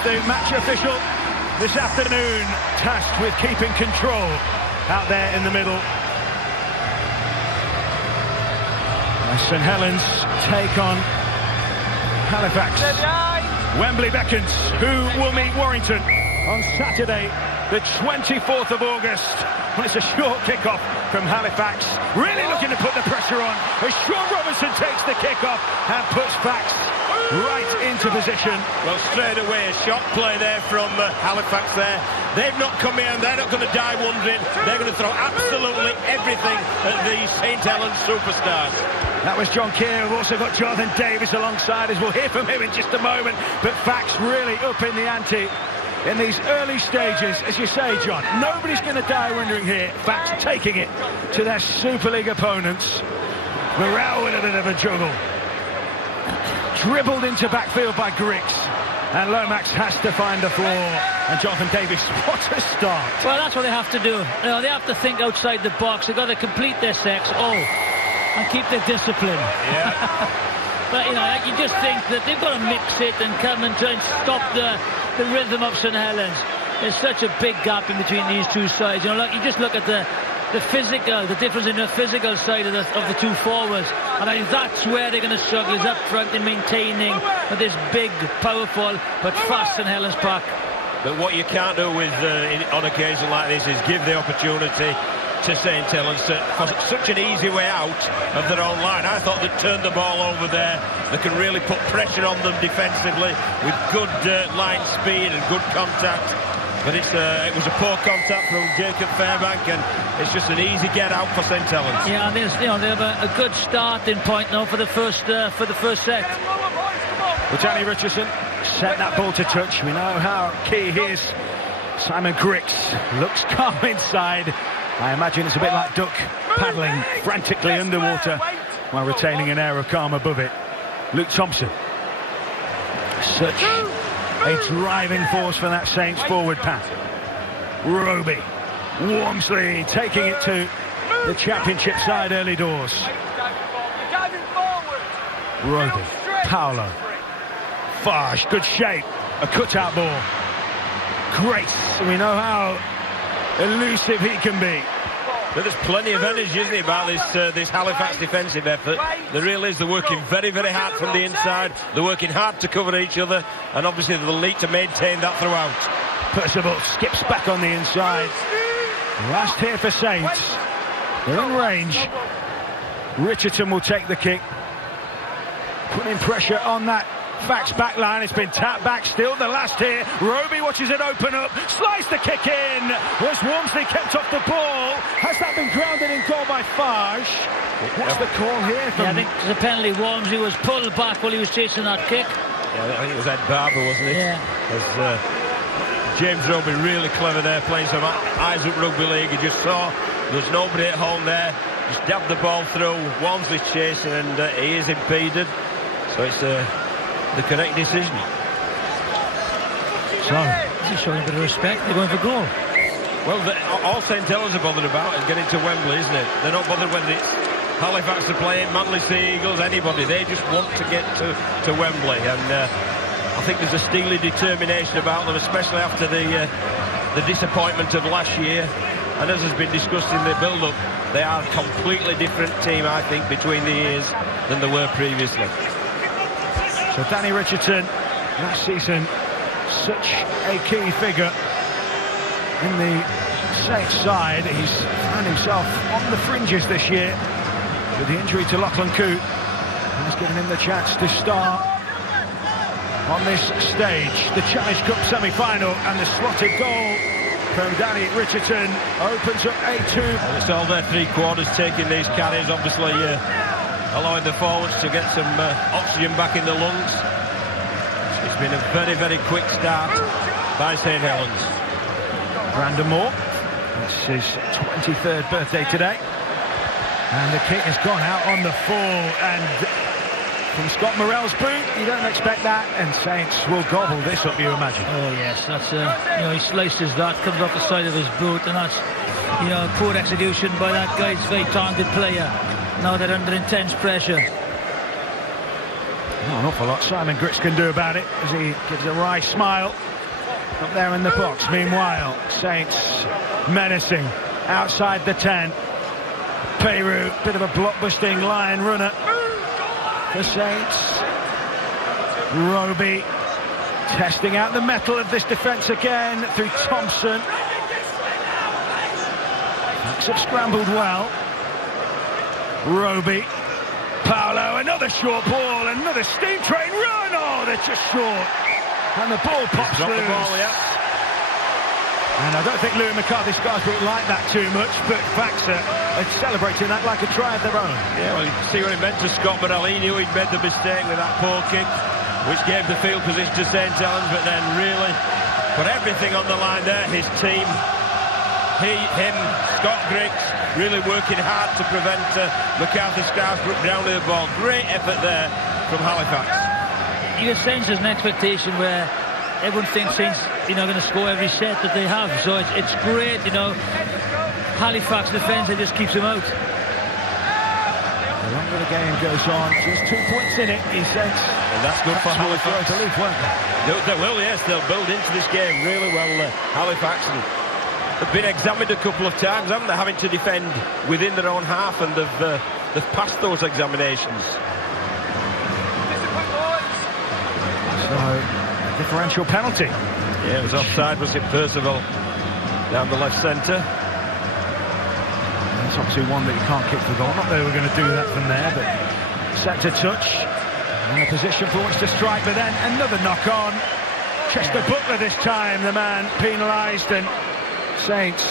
The match official this afternoon tasked with keeping control out there in the middle. St Helens take on Halifax. Wembley beckons. Who will meet Warrington on Saturday, the 24th of August? Well, it's a short kick-off from Halifax. Really looking to put the pressure on. As Sean Robinson takes the kick-off and puts Fax right into position. Well, straight away, a shot play there from Halifax there. They've not come in, they're not going to die wondering. They're going to throw absolutely everything at these St Helens superstars. That was John Keir. We've also got Jonathan Davis alongside us. We'll hear from him in just a moment. But Fax really up in the ante in these early stages. As you say, John, nobody's going to die wondering here. Fax taking it to their Super League opponents. Morale with a bit of a juggle. Dribbled into backfield by Griggs. And Lomax has to find the floor. And Jonathan Davis, what a start. Well, that's what they have to do. You know, they have to think outside the box. They've got to complete their sets. And keep their discipline. Yeah. But, you know, you just think that they've got to mix it and come and try and stop the rhythm of St Helens. There's such a big gap in between these two sides. You know, you just look at the physical, the difference in the physical side of the two forwards. And I think that's where they're going to struggle, is up front in maintaining this big, powerful, but fast St Helens pack. But what you can't do with on occasion like this is give the opportunity to St Helens for such an easy way out of their own line. I thought they'd turn the ball over there. They can really put pressure on them defensively with good line speed and good contact. But it was a poor contact from Jacob Fairbank, and it's just an easy get out for St Helens. Yeah, and they have a good starting point now for the first set. Well, Danny Richardson set that ball to touch. We know how key he is. Simon Griggs looks calm inside. I imagine it's a bit like duck paddling frantically underwater while retaining an air of calm above it. Luke Thompson. Such a driving force for that Saints forward pack. Roby. Wormsley taking it to the championship side early doors. Roby. Paolo. Farge. Good shape. A cutout ball. Grace. We know how elusive he can be. But there's plenty of energy, isn't it, about this Halifax defensive effort. There really is. They're working very, very hard from the inside. They're working hard to cover each other, and obviously they'll need to maintain that throughout. Percival skips back on the inside. Last here for Saints. They're in range. Richardson will take the kick. Putting pressure on that Fax back line. It's been tapped back. Still the last here. Roby watches it open up. Slice the kick in. Was Wormsley kept off the ball? Has that been grounded in goal by Farge? What's the call here? I think it's a penalty. Wormsley was pulled back while he was chasing that kick. Yeah, I think it was Ed Barber, wasn't it? Yeah. James Roby really clever there, playing some eyes up rugby league. He just saw there's nobody at home there. Just dabbed the ball through. Wormsley's chasing, and he is impeded. So it's the correct decision. So, he's showing a bit of respect. They're going for goal. Well, all St Helens are bothered about is getting to Wembley, isn't it? They're not bothered whether it's Halifax are playing, Manly Sea Eagles, anybody. They just want to get to Wembley. And I think there's a steely determination about them, especially after the disappointment of last year. And as has been discussed in the build-up, they are a completely different team, I think, between the years than they were previously. So Danny Richardson, last season, such a key figure in the Saints side. He's found himself on the fringes this year with the injury to Lachlan Coote. Has given him the chance to start on this stage. The Challenge Cup semi-final, and the slotted goal from Danny Richardson opens up 8-2. It's all their three quarters taking these carries, obviously allowing the forwards to get some oxygen back in the lungs. It's been a very, very quick start by St Helens. Brandon Moore, it's his 23rd birthday today. And the kick has gone out on the full, and from Scott Morell's boot, you don't expect that, and Saints will gobble this up, you imagine. Oh yes, that's he slices that, comes off the side of his boot, and that's poor execution by that guy. He's a very talented player. Now they're under intense pressure. Not an awful lot Simon Griggs can do about it, as he gives a wry smile. Up there in the box. Meanwhile, Saints menacing outside the 10. Peru, bit of a blockbusting line runner for Saints. Roby testing out the mettle of this defence again through Thompson. Hawks have scrambled well. Roby. Paolo, another short ball, another steam train run. Oh, they're just short. And the ball pops loose. The ball, yeah. And I don't think Louis McCarthy's guys would like that too much, but Faxa are celebrating that like a try of their own. Yeah, well, you can see what it meant to Scott, but he knew he'd made the mistake with that poor kick, which gave the field position to St. Helens, but then really put everything on the line there. His team, him, Scott Griggs, really working hard to prevent McCarthy Scarsbrook grounding the ball. Great effort there from Halifax. You get Saints as an expectation where everyone thinks Saints, going to score every set that they have. So it's great, Halifax defence, it just keeps them out. The longer the game goes on, just 2 points in it, he says. And that's good for Halifax. They will, yes, they'll build into this game really well, Halifax. And they've been examined a couple of times, haven't they, having to defend within their own half, and they've passed those examinations. So, a differential penalty. Yeah, it was offside, was it, Percival? Down the left centre. It's obviously one that you can't kick for goal. Not that they were going to do that from there, but set to touch. In a position for which to strike, but then another knock on. Chester Butler this time, the man penalised, and Saints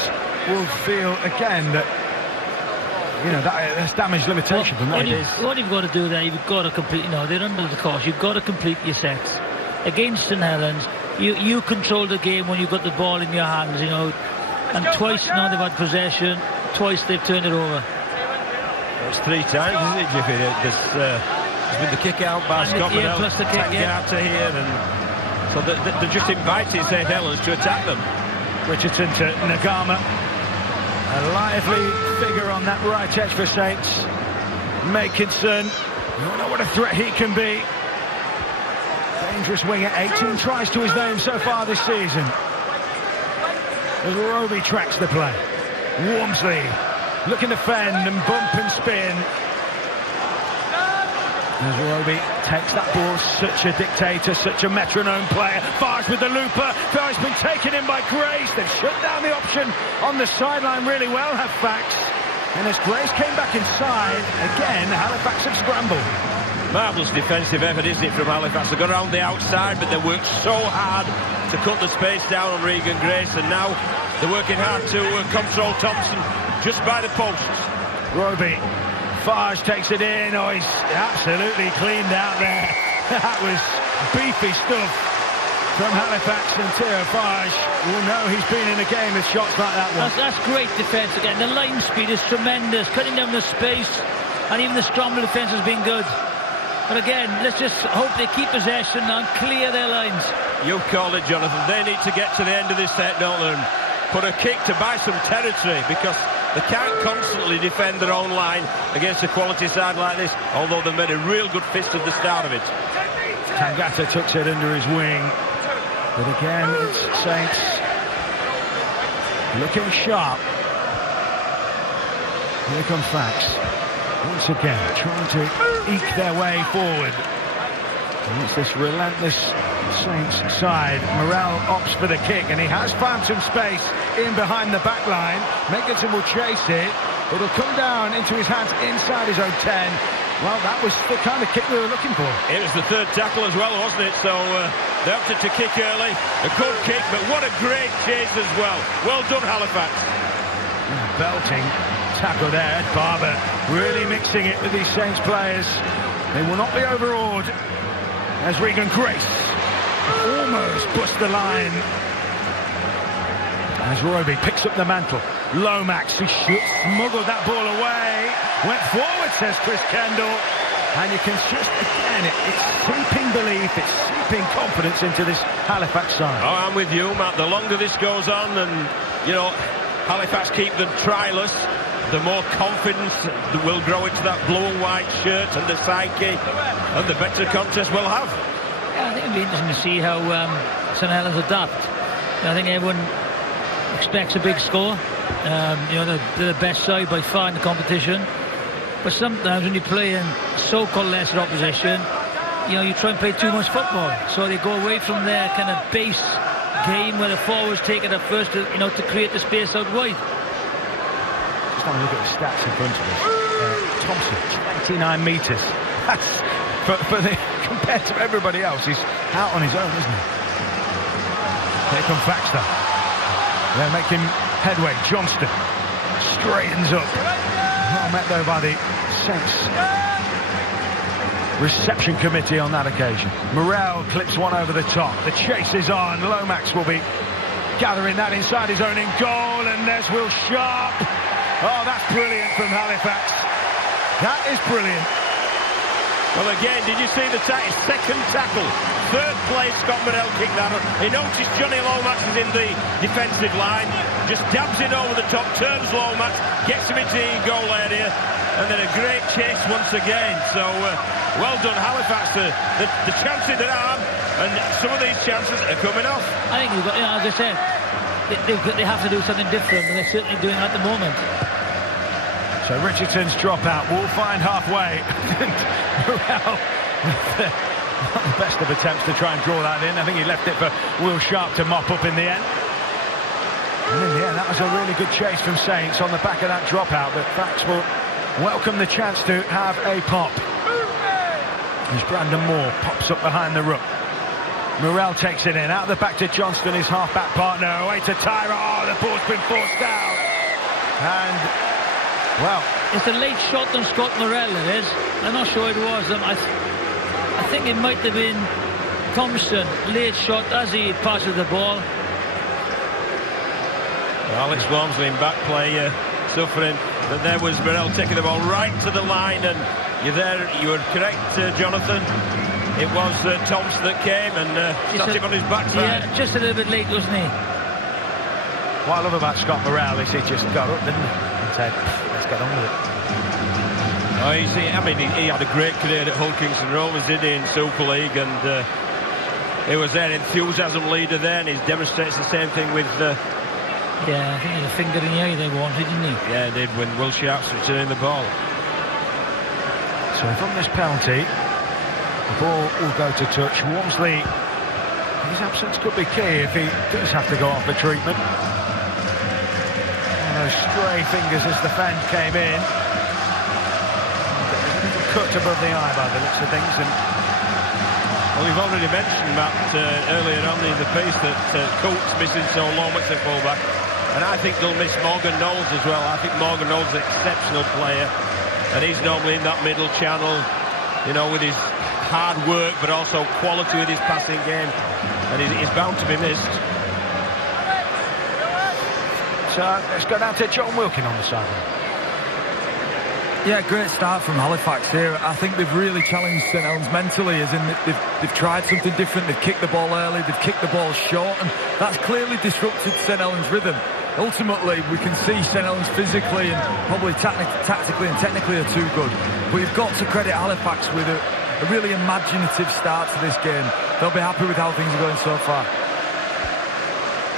will feel again that that's damage limitation from that. What you've got to do there, you've got to complete. They're under the course. You've got to complete your sets against St. Helens. You control the game when you've got the ball in your hands. And twice now they've had possession. Twice they've turned it over. It's 3 times, isn't it, Jiffy? There's been the kick out by Scotland, plus the kick out to here, and so they're just inviting St. Helens to attack them. Richardson to Nagama. A lively figure on that right edge for Saints. Makinson, you don't know what a threat he can be. Dangerous winger, 18 tries to his name so far this season. As Roby tracks the play. Wormsley looking to fend and bump and spin. As Roby takes that ball, such a dictator, such a metronome player. Farge with the looper. Farge's been taken in by Grace. They've shut down the option on the sideline really well, Halifax. And as Grace came back inside, again, Halifax have scrambled. Marvellous defensive effort, isn't it, from Halifax? They got around the outside, but they worked so hard to cut the space down on Regan Grace, and now they're working hard to control Thompson just by the posts. Roby. Farge takes it in. Oh, he's absolutely cleaned out there. That was beefy stuff from Halifax, and Theo Farge will know he's been in a game with shots like that one. That's great defence again. The line speed is tremendous, cutting down the space, and even the stronger defence has been good. But again, let's just hope they keep possession and clear their lines. You called it, Jonathan. They need to get to the end of this set, don't they? And put a kick to buy some territory, because they can't constantly defend their own line against a quality side like this, although they made a real good fist at the start of it. Tangata tucks it under his wing. But again, it's Saints looking sharp. Here comes Fax. Once again, trying to eke their way forward. And it's this relentless Saints side. Morel opts for the kick, and he has found some space in behind the back line. Meganson will chase it. It'll come down into his hands inside his own 10. Well, that was the kind of kick we were looking for. It was the third tackle as well, wasn't it? So they opted to kick early. A good kick, but what a great chase as well. Well done, Halifax. Belting tackle there. Ed Barber really mixing it with these Saints players. They will not be overawed as Regan Grace almost busts the line. As Roby picks up the mantle. Lomax, who smuggled that ball away. Went forward, says Chris Kendall. And you can just, again, it's seeping belief, it's seeping confidence into this Halifax side. Oh, I'm with you, Matt. The longer this goes on, and, Halifax keep them tryless, the more confidence will grow into that blue and white shirt and the psyche, and the better contest we'll have. Yeah, I think it'll be interesting to see how St Helens adapt. I think everyone expects a big score. You know, they're the best side by far in the competition. But sometimes when you play in so-called lesser opposition, you know, you try and play too much football. So they go away from their kind of base game where the forwards take it up first, to, you know, to create the space out wide. Just have a look at the stats in front of us. Thompson, 29 metres. That's compared to everybody else, he's out on his own, isn't he? Here comes Baxter. They're making headway. Johnston straightens up. Well met though by the Saints reception committee on that occasion. Morel clips one over the top. The chase is on. Lomax will be gathering that inside his own in goal, and there's Will Sharp. Oh, that's brilliant from Halifax. That is brilliant. Well, again, did you see the second tackle? Third place, Scott Morel kicked that up. He noticed Johnny Lomax is in the defensive line, just dabs it over the top, turns Lomax, gets him into the goal area, and then a great chase once again. So, well done, Halifax. The chance in their arm, and some of these chances are coming off. I think, you know, as I said, they have to do something different, and they're certainly doing it at the moment. So Richardson's dropout will find halfway. Morel, not the best of attempts to try and draw that in. I think he left it for Will Sharp to mop up in the end. And in the end, that was a really good chase from Saints on the back of that dropout, but Fax will welcome the chance to have a pop. As Brandon Moore pops up behind the ruck. Morel takes it in, out the back to Johnston, his half-back partner, away to Tyra. Oh, the ball's been forced out. And, well, it's a late shot on Scott Morel, it is. I'm not sure it was. I think it might have been Thompson, late shot as he passes the ball. Alex Walmsley in back play suffering, but there was Morel taking the ball right to the line, and you were correct, Jonathan. It was Thompson that came and stopped him on his backside. Yeah, just a little bit late, wasn't he? What I love about Scott Morel is he just got up, didn't he? And said, let's get on with it. Oh, he had a great career at Hull Kingston Rovers, didn't he, in Super League, and it was their enthusiasm leader there, and he demonstrates the same thing with... yeah, I think it was a finger in the eye they wanted, didn't he? Yeah, they did, when Will Sharp's returning the ball. So from this penalty, the ball will go to touch. Walmsley, his absence could be key if he does have to go off the treatment. And those stray fingers as the fan came in. Cut above the eye by the looks of things. And well, we've already mentioned that earlier on in the piece that Coates missing so Lomax at fullback, and I think they'll miss Morgan Knowles as well. I think Morgan Knowles is an exceptional player, and he's normally in that middle channel, you know, with his hard work but also quality with his passing game, and he's bound to be missed. So let's go down to John Wilkin on the sideline. Yeah, great start from Halifax here. I think they've really challenged St Helens mentally, as in they've tried something different. They've kicked the ball early, they've kicked the ball short, and that's clearly disrupted St Helens' rhythm. Ultimately, we can see St Helens physically and probably tactically and technically are too good. But you've got to credit Halifax with a really imaginative start to this game. They'll be happy with how things are going so far.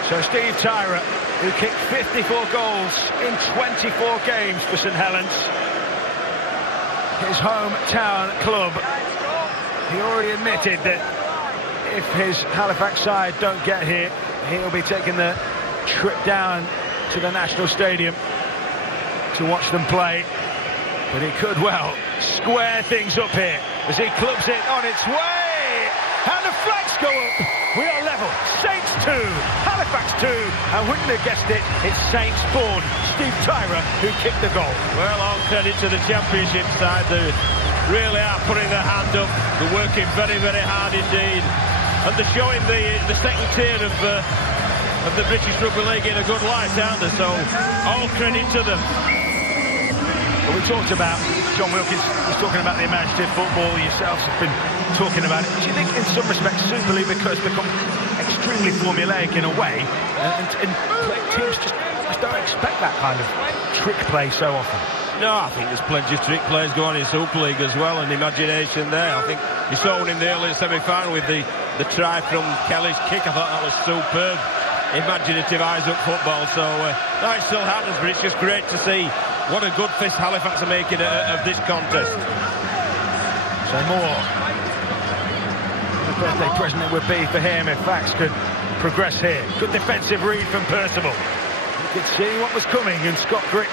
So Steve Tyra, who kicked 54 goals in 24 games for St Helens, his hometown club, he already admitted that if his Halifax side don't get here, he'll be taking the trip down to the National Stadium to watch them play. But he could well square things up here as he clubs it on its way. And the flags go up. We are level. Saints 2, Halifax 2. And wouldn't have guessed it, it's Saints born Steve Tyra who kicked the goal. Well, all credit to the championship side. They really are putting their hand up. They're working very, very hard indeed. And they're showing the second tier of the British Rugby League in a good light, aren't they? So, all credit to them. Well, we talked about, John Wilkins was talking about the imaginative football, yourselves have been talking about it. Do you think in some respects Super League because it's become extremely formulaic in a way, and teams just don't expect that kind of trick play so often? No, I think there's plenty of trick plays going on in Super League as well, and imagination there. I think you saw one in the early semi-final with the the try from Kelly's kick. I thought that was superb. Imaginative eyes-up football. So no, it still happens, but it's just great to see what a good fist Halifax are making of this contest. So more. The birthday present it would be for him if Fax could progress here. Good defensive read from Percival. You could see what was coming, and Scott Griggs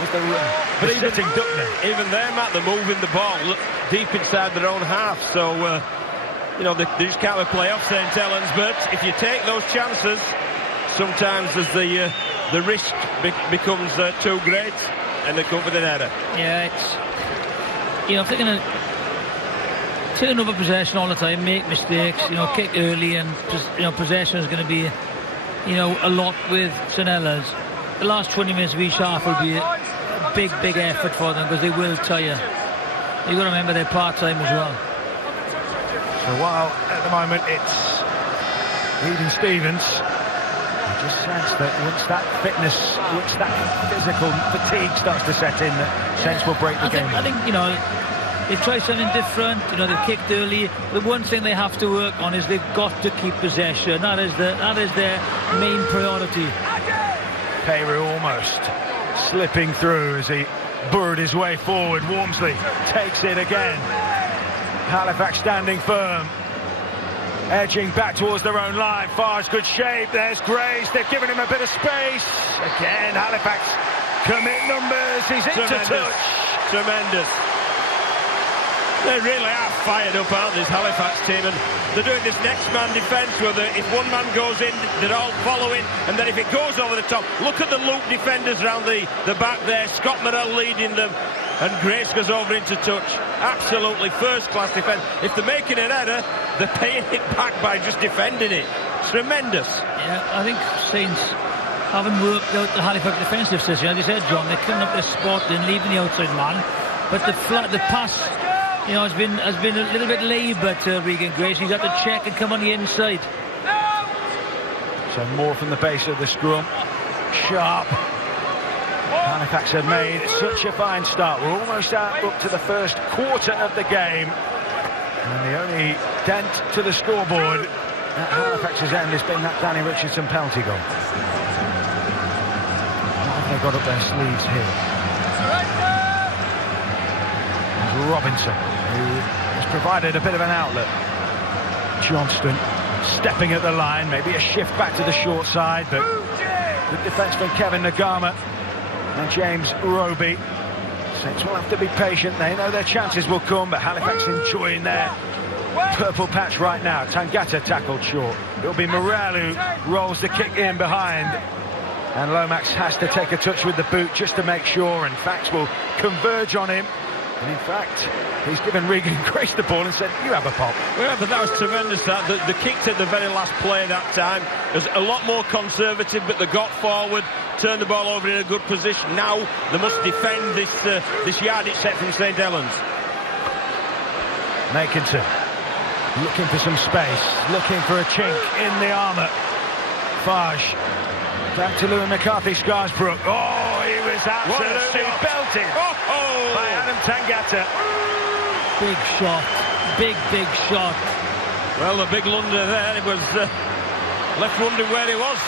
was the sitting duck there. Even there, Matt, they're moving the ball deep inside their own half. So, you know, they just can't play off St. Helens. But if you take those chances, sometimes as the risk becomes too great, and they come with an error. Yeah, it's, you know, if they're going to turn over possession all the time, make mistakes, you know, kick early, and just, you know, possession is going to be, you know, a lot with St. Helens. The last 20 minutes of each half will be a big effort for them, because they will tire. You've got to remember they're part-time as well. So while at the moment it's Eden Stevens, I just sense that once that fitness, once that physical fatigue starts to set in, that Saints will break the game. I think, you know, they've tried something different. You know, they've kicked early. The one thing they have to work on is they've got to keep possession. That is their main priority. Payru almost slipping through as he burrowed his way forward. Wormsley takes it again. Halifax standing firm, edging back towards their own line. Farr's good shape. There's Grace. They've given him a bit of space. Again, Halifax commit numbers. He's into touch. Tremendous. They really are fired up, aren't they, this Halifax team? And they're doing this next man defence where if one man goes in, they're all following, and then if it goes over the top, look at the loop defenders around the back there. Scott Morrell leading them, and Grace goes over into touch. Absolutely first-class defence. If they're making an error, they're paying it back by just defending it. Tremendous. Yeah, I think Saints haven't worked out the Halifax defensive system. As you said, John, they're coming up their spot and leaving the outside man, but the pass, you know, has been a little bit laboured to Regan Grace. He's got to check and come on the inside. So more from the base of the scrum. Sharp. Halifax have made such a fine start. We're almost up to the first quarter of the game, and the only dent to the scoreboard at Halifax's end has been that Danny Richardson penalty goal. What have they got up their sleeves here? Robinson, who has provided a bit of an outlet. Johnston stepping at the line, maybe a shift back to the short side, but good defence from Kevin Nagama and James Roby. Saints will have to be patient. They know their chances will come, but Halifax enjoying their purple patch right now. Tangata tackled short. It'll be Morrell who rolls the kick in behind, and Lomax has to take a touch with the boot just to make sure, and Fax will converge on him. And in fact, he's given Regan Grace the ball and said, you have a pop. Yeah, but that was tremendous. The kick at the very last play that time was a lot more conservative, but they got forward, turned the ball over in a good position. Now they must defend this yardage set from St. Helens. Makinson looking for some space, looking for a chink in the armour. Farge back to Lewin McCarthy, Scarsbrook. Oh, he was absolutely belted by Adam Tangata. Big shot, big shot. Well, the big blunder there, it was left wondering where he was.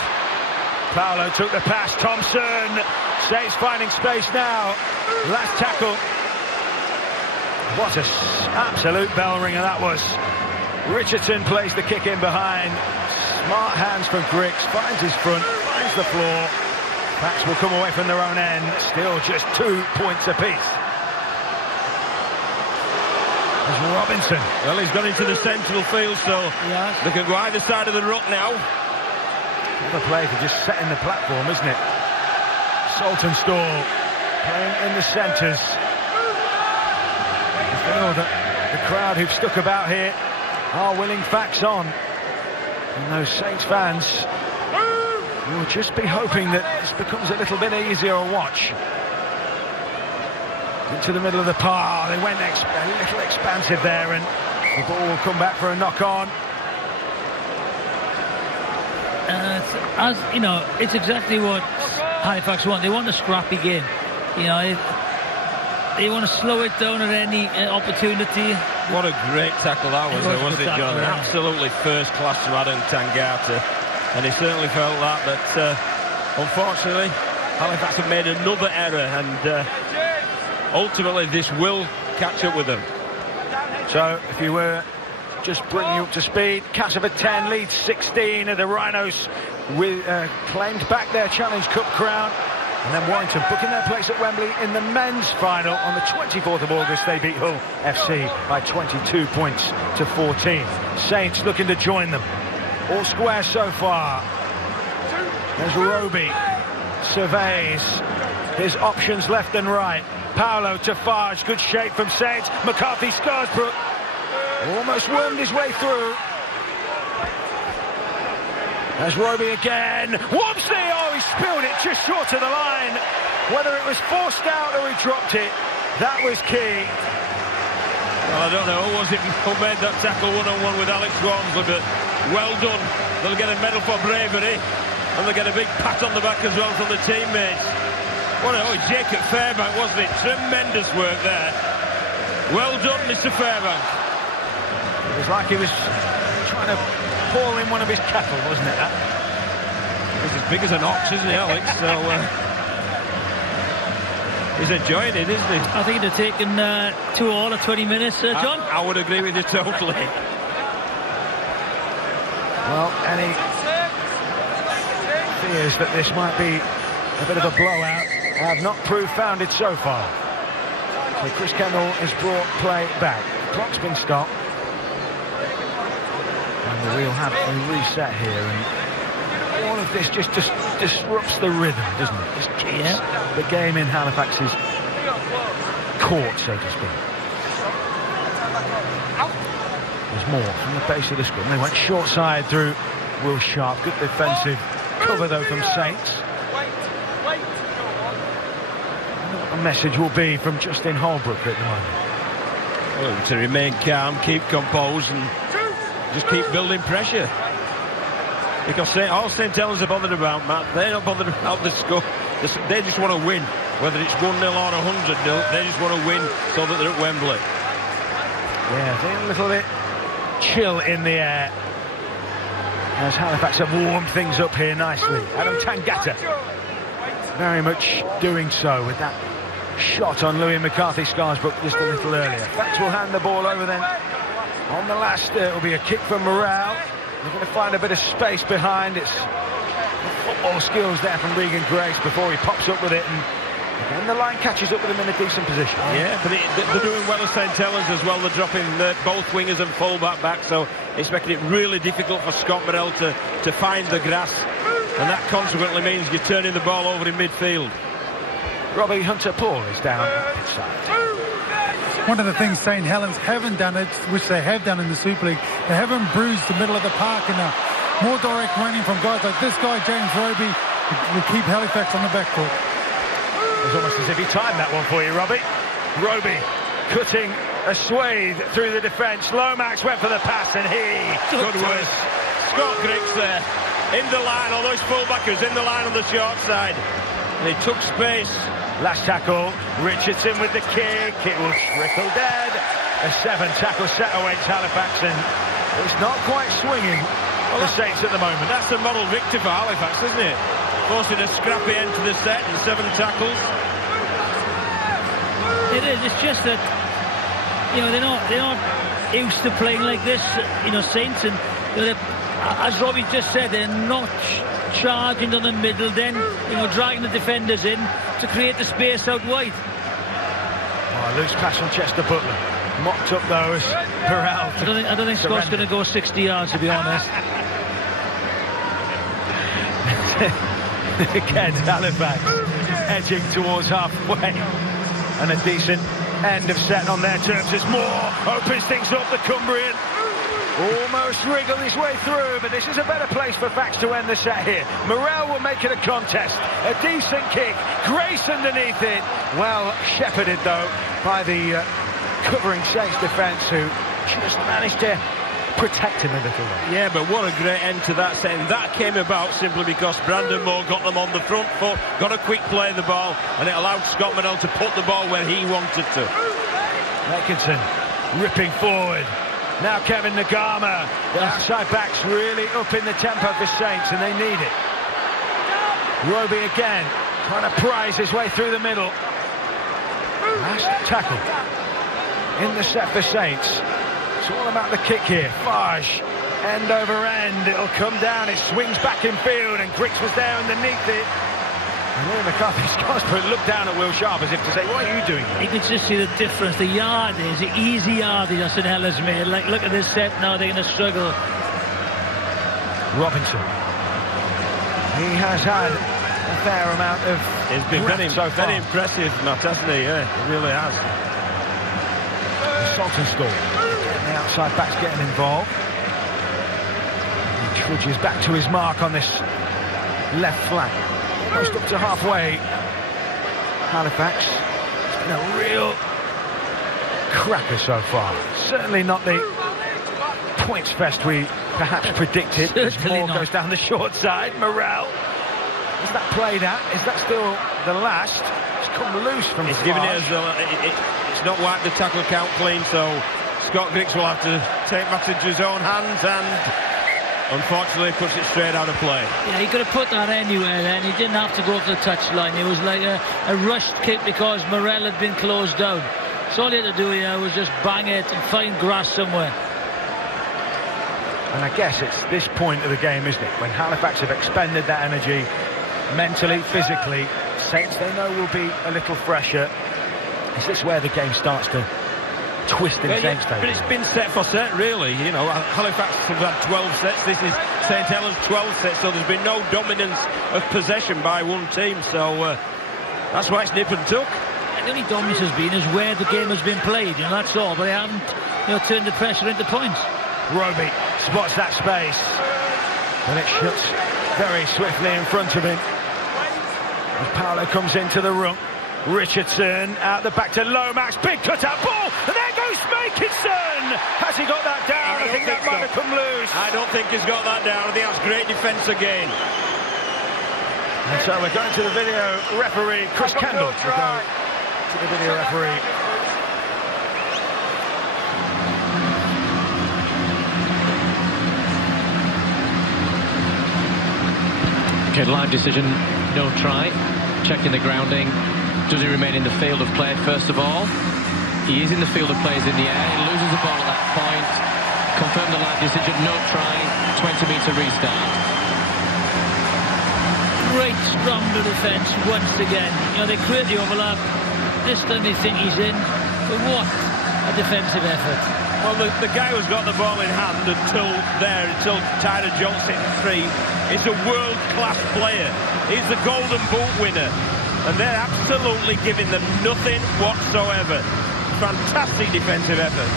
Paolo took the pass. Thompson, Saints finding space now. Last tackle. What a absolute bell ringer that was. Richardson plays the kick in behind. Smart hands from Griggs, finds his front, finds the floor. Pats will come away from their own end. Still just 2 points apiece. There's Robinson. Well, he's gone into the central field, so they can go either side of the ruck now. Another play for just setting the platform, isn't it? Saltonstall playing in the centres. You feel that the crowd who've stuck about here are willing Fax on. And those Saints fans will just be hoping that this becomes a little bit easier a watch. Into the middle of the park. They went a little expansive there, and the ball will come back for a knock-on. As you know, it's exactly what Halifax want. They want a scrappy game. You know, they want to slow it down at any opportunity. What a great tackle that was, wasn't it, John? Yeah. Absolutely first class from Adam Tangata. And he certainly felt that, but unfortunately, Halifax have made another error, and ultimately this will catch up with them. So, if you were just bringing you up to speed, Castleford 10 leads 16 of the Rhinos with claimed back their Challenge Cup crown. And then Warrington booking their place at Wembley in the men's final on the 24th of August. They beat Hull FC by 22 points to 14. Saints looking to join them. All square so far. There's Roby. Surveys his options left and right. Paolo to Farge. Good shape from Saints. McCarthy Scarsbrook almost wormed his way through. There's Roby again. Whoopsie! Oh, he spilled it just short of the line. Whether it was forced out or he dropped it, that was key. Well, I don't know who was it who made that tackle one-on-one with Alex Walmsley, but well done. They'll get a medal for bravery, and they'll get a big pat on the back as well from the teammates. Jacob Fairbank, wasn't it? Tremendous work there. Well done, Mr. Fairbank. It was like he was trying to haul in one of his cattle, wasn't it, that? He's as big as an ox, isn't he, Alex? So he's enjoying it, isn't he? I think it'd have taken 2 or 20 minutes, John. I would agree with you totally. Well, any fears that this might be a bit of a blowout have not proved founded so far. So Chris Kendall has brought play back. The clock's been stopped. And we'll have a reset here, and all of this just disrupts the rhythm, doesn't it? Just keeps the game in Halifax's court, so to speak. There's more from the base of the scrum. They went short side through Will Sharp. Good defensive cover, though, from Saints. I wonder what the message will be from Justin Holbrook at the moment. Well, to remain calm, keep composed, and just keep building pressure. Because all St Helens are bothered about, Matt, they're not bothered about the score. They just want to win. Whether it's 1-0 or 100-0, they just want to win so that they're at Wembley. Yeah, a little bit chill in the air as Halifax have warmed things up here nicely. Adam Tangata very much doing so with that shot on Louis McCarthy Scarsbrook just a little earlier. Fax will hand the ball over then. On the last, it will be a kick from Morale. They're going to find a bit of space behind. It's football skills there from Regan Grace before he pops up with it, and the line catches up with him in a decent position. Yeah, but they're doing well as St Helens as well. They're dropping both wingers and fullback back, so it's making it really difficult for Scott Morrell to find the grass, and that consequently means you're turning the ball over in midfield. Robbie Hunter-Paul is down that pitch side. One of the things St Helens haven't done, which they have done in the Super League, they haven't bruised the middle of the park enough. More direct running from guys like this guy, James Roby, will keep Halifax on the back foot. It's almost as if he timed that one for you, Robbie. Roby cutting a swathe through the defence. Lomax went for the pass, and good work. Scott Griggs there in the line, although his fullbackers in the line on the short side. And he took space. Last tackle, Richardson with the kick. It will trickle dead. A 7-tackle set awaits Halifax, and it's not quite swinging the Saints at the moment. That's a model victory for Halifax, isn't it? Forcing a scrappy end to the set and 7 tackles. It is. It's just that they're not used to playing like this. Saints, and as Robbie just said, they're not charging down the middle, then dragging the defenders in to create the space out wide. Loose pass from Chester Butler, mopped up though as Burrell. I don't think Scott's going to go 60 yards, to be honest. Again, Halifax edging towards halfway, and a decent end of set on their terms as Moore opens things up. The Cumbrian almost wriggled his way through, but this is a better place for Fax to end the set here. Morrell will make it a contest. A decent kick. Grace underneath it. Well shepherded, though, by the covering Saints defence, who just managed to protect him a little bit. Yeah, but what a great end to that set. And that came about simply because Brandon Moore got them on the front foot, got a quick play of the ball, and it allowed Scott Morrell to put the ball where he wanted to. Atkinson ripping forward. Now Kevin Nagama. The outside backs really up in the tempo for Saints, and they need it. Roby again, trying to prize his way through the middle. Last tackle in the set for Saints. It's all about the kick here. Fage, end over end. It'll come down. It swings back in field, and Griggs was there underneath it. And William McCarthy's Gosper looked down at Will Sharp as if to say, what are you doing there? You can just see the difference. The yardage, the easy yardage that St Helens made. Like, look at this set now, they're going to struggle. Robinson. He has had a fair amount of... He's been very impressive, Matt, hasn't he? Yeah, he really has. Saltonstall. The outside back's getting involved. He trudges back to his mark on this left flank. Almost up to halfway. Halifax. It's been a real cracker so far. Certainly not the points fest we perhaps predicted. As Moore goes down the short side. Morrell. Is that played at? Is that still the last? It's come loose from It's giving it as it's not wiped the tackle count clean, so Scott Griggs will have to take matters into his own hands, and unfortunately puts it straight out of play. Yeah, he could have put that anywhere then. He didn't have to go up the touchline. It was like a rushed kick because Morrell had been closed down. So all he had to do here was just bang it and find grass somewhere. And I guess it's this point of the game, isn't it? When Halifax have expended that energy, mentally, physically, Saints they know will be a little fresher. Is this where the game starts to twist in Saints' favour? But it's been set for set, really. You know, Halifax have had 12 sets. This is St Helens' 12 sets, so there's been no dominance of possession by one team. So that's why it's nip and tuck. The only dominance has been is where the game has been played. You know, that's all. But they haven't, turned the pressure into points. Roby spots that space, and it shuts very swiftly in front of him. As Paolo comes into the ruck, Richardson out the back to Lomax, big cut-out ball, and there goes Makinson! Has he got that down? I think that might have come loose. I don't think he's got that down. I think that's great defence again. And so we're going to the video referee, Chris Kendall. We'll go to the video referee. Okay, live decision, no try. Checking the grounding. Does he remain in the field of play first of all? He is in the field of play, is in the air. He loses the ball at that point. Confirm the live decision, no try. 20-metre restart. Great scramble defence once again. They create the overlap. This time they think he's in. But what a defensive effort. Well, the guy who's got the ball in hand until Tyler Johnson free is a world-class player. He's the Golden Boot winner. And they're absolutely giving them nothing whatsoever. Fantastic defensive effort.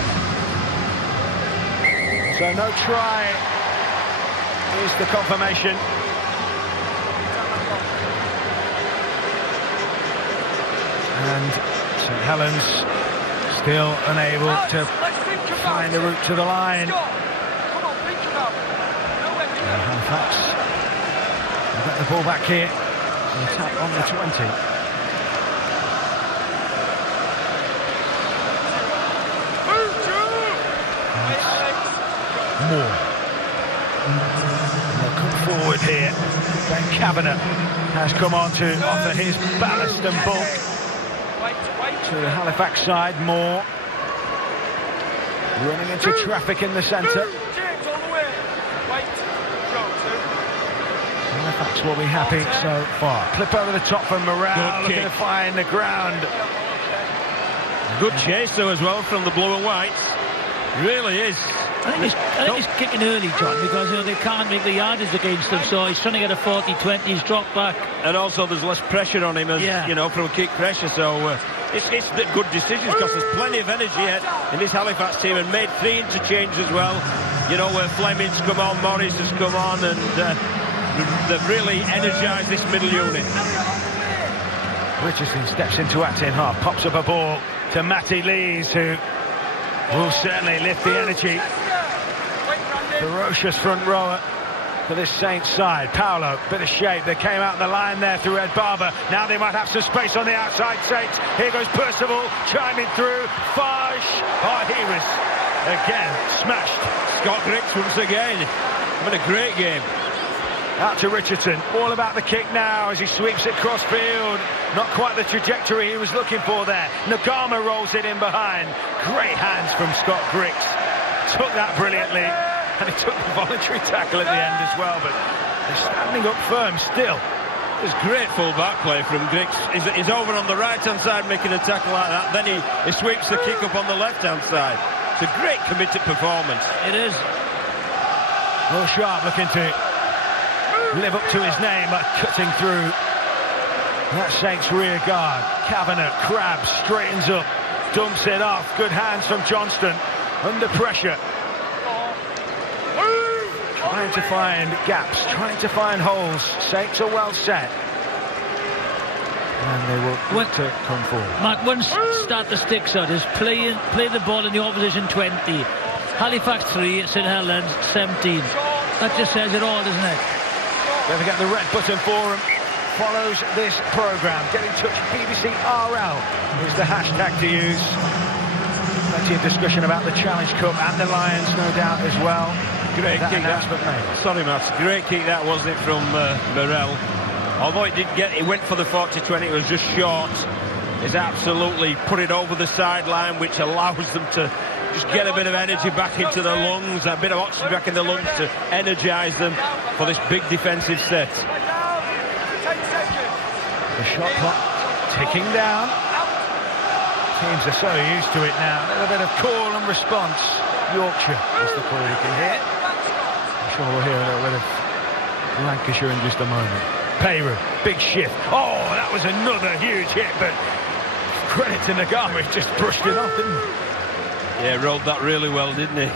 So no try is the confirmation. And St Helens still unable to find the route to the line. Halifax will get the ball back here. An attack on the 20. Moore. They'll come forward here. Ben Kavanagh has come on to offer his ballast and bulk to the Halifax side. Moore running into traffic in the centre. Halifax will be happy so far. Clip over the top from Morrell, looking to find the ground. Good chase though as well from the blue and whites. Really is. I think he's kicking early, John, because they can't make the yardage against him, so he's trying to get a 40-20, he's dropped back. And also there's less pressure on him, as from kick pressure, so it's the good decisions, because there's plenty of energy in this Halifax team, and made 3 interchanges as well. Where Fleming's come on, Morris has come on, and they've really energised this middle unit. Richardson steps into acting half, pops up a ball to Matty Lees, who will certainly lift the energy. Ferocious front rower. for this Saints side. Paolo, bit of shape. They came out the line there through Ed Barber. Now they might have some space on the outside. Saints. Here goes Percival, chiming through. Fage. Oh, he was, again, smashed. Scott Griggs once again. What a great game. Out to Richardson. All about the kick now as he sweeps it cross field. Not quite the trajectory he was looking for there. Nagama rolls it in behind. Great hands from Scott Griggs. Took that brilliantly. And he took the voluntary tackle at the end as well. But they're standing up firm still. There's great full-back play from Griggs. He's over on the right-hand side making a tackle like that. Then he sweeps the kick up on the left-hand side. It's a great committed performance. It is. Will Sharp looking to live up to his name by cutting through that Saints rear guard. Kavanagh, Crabbe, straightens up, dumps it off. Good hands from Johnston. Under pressure. Trying to find gaps, trying to find holes. Saints are well set. And they will want to come forward. Mark, one start the sticks out is play the ball in the opposition 20. Halifax 3, St Helens 17. That just says it all, doesn't it? Don't forget the red button forum follows this programme. Get in touch, BBC RL is the hashtag to use. Plenty of discussion about the Challenge Cup and the Lions, no doubt, as well. Great kick that. Sorry, Matt. Great kick that, wasn't it, from Morel? Although it didn't get, it went for the 40-20, it was just short. He's absolutely put it over the sideline, which allows them to just get a bit of energy back into the lungs, a bit of oxygen back in the lungs to energise them for this big defensive set. The shot clock ticking down. Teams are so used to it now. A little bit of call and response. Yorkshire is the call you can hear. I'm sure we'll hear a little bit of Lancashire in just a moment. Payru, big shift. Oh, that was another huge hit, but credit to Nagama, he just brushed it off, didn't he? Yeah, rolled that really well, didn't he?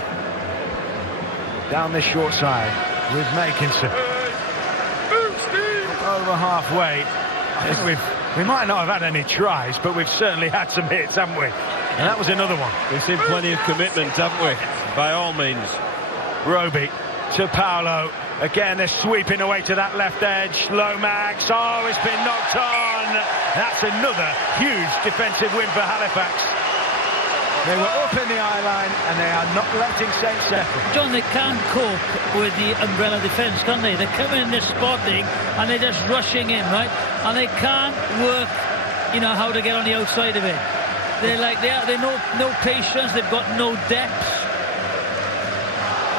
Down this short side with Makinson. Over halfway. I think we might not have had any tries, but we've certainly had some hits, haven't we? And that was another one. We've seen plenty of commitment, haven't we? By all means. Roby to Paolo. Again, they're sweeping away to that left edge. Lomax. Oh, it's been knocked on. That's another huge defensive win for Halifax. They were up in the eye line and they are not letting Saints settle. John, they can't cope with the umbrella defence, can they? They're coming in this spotting and they're just rushing in, right? And they can't work, you know, how to get on the outside of it. They're no patience, they've got no depth.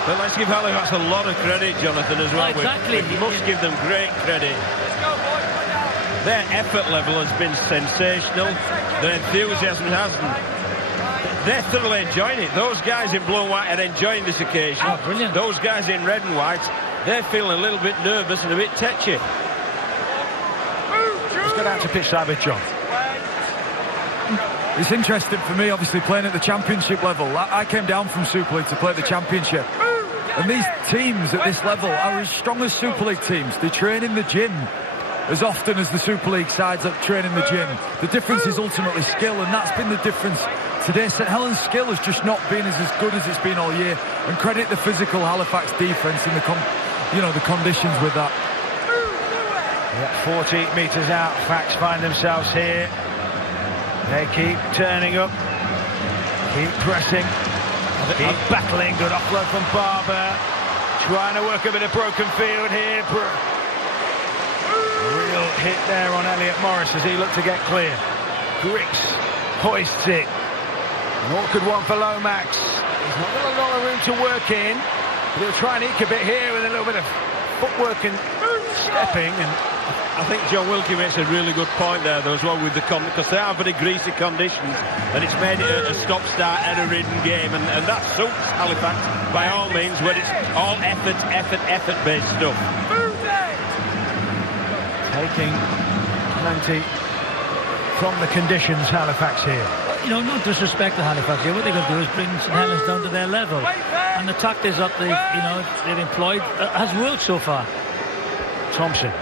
But let's give Halifax a lot of credit, Jonathan, as well. Exactly. We must give them great credit. Their effort level has been sensational. Their enthusiasm hasn't. They're thoroughly enjoying it. Those guys in blue and white are enjoying this occasion. Oh, brilliant. Those guys in red and white, they're feeling a little bit nervous and a bit tetchy. Let's go down to pitch side with John. It's interesting for me, obviously, playing at the championship level. I came down from Super League to play at the championship. And these teams at this level are as strong as Super League teams. They train in the gym as often as the Super League sides that train in the gym. The difference is ultimately skill, and that's been the difference today. St Helens' skill has just not been as good as it's been all year. And credit the physical Halifax defence and the conditions with that. Yeah, 40 metres out, Fax find themselves here. They keep turning up, keep pressing, keep battling. Good offload from Barber, trying to work a bit of broken field here. Real hit there on Elliot Morris as he looked to get clear. Griggs hoists it. An awkward one for Lomax. He's not got a lot of room to work in, but he'll try and eke a bit here with a little bit of footwork and stepping. And I think John Wilkie makes a really good point there, though, as well, with the because they are very greasy conditions, and it's made it a stop-start, error-ridden game, and that suits Halifax by all means, where it's all effort-based stuff. Taking plenty from the conditions, Halifax here. You know, no disrespect to Halifax here. What they're going to do is bring St Helens down to their level, and the tactics that they've employed has worked so far. Thompson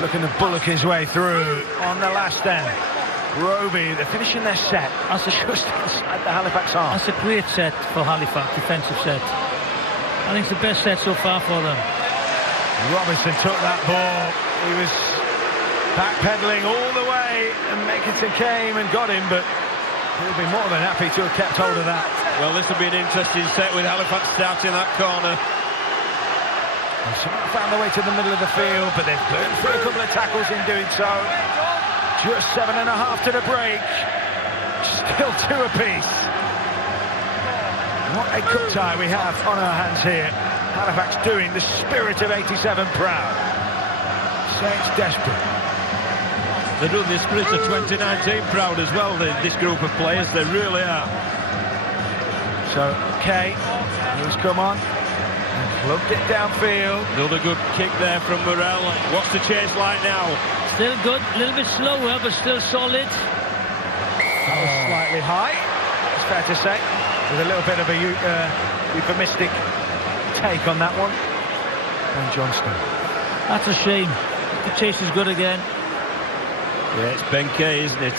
looking to bullock his way through on the last end. Roby, they're finishing their set. That's just inside the Halifax half. That's a great set for Halifax, defensive set. I think it's the best set so far for them. Robinson took that ball. He was backpedaling all the way, and Makinson came and got him, but he'll be more than happy to have kept hold of that. Well, this will be an interesting set with Halifax starting that corner. Someone found their way to the middle of the field, but they've burned through a couple of tackles in doing so. Just 7.5 to the break. Still 2 apiece. What a cup tie we have on our hands here. Halifax doing the spirit of 87 proud. Saints desperate. They're doing the spirit of 2019 proud as well, this group of players. They really are. So, Kay, he's come on. Plugged it downfield. Another good kick there from Morel. What's the chase like now? Still good, a little bit slower, but still solid. That was slightly high, it's fair to say. With a little bit of a euphemistic take on that one. And Johnston. That's a shame. The chase is good again. Yeah, it's Ben Kay, isn't it?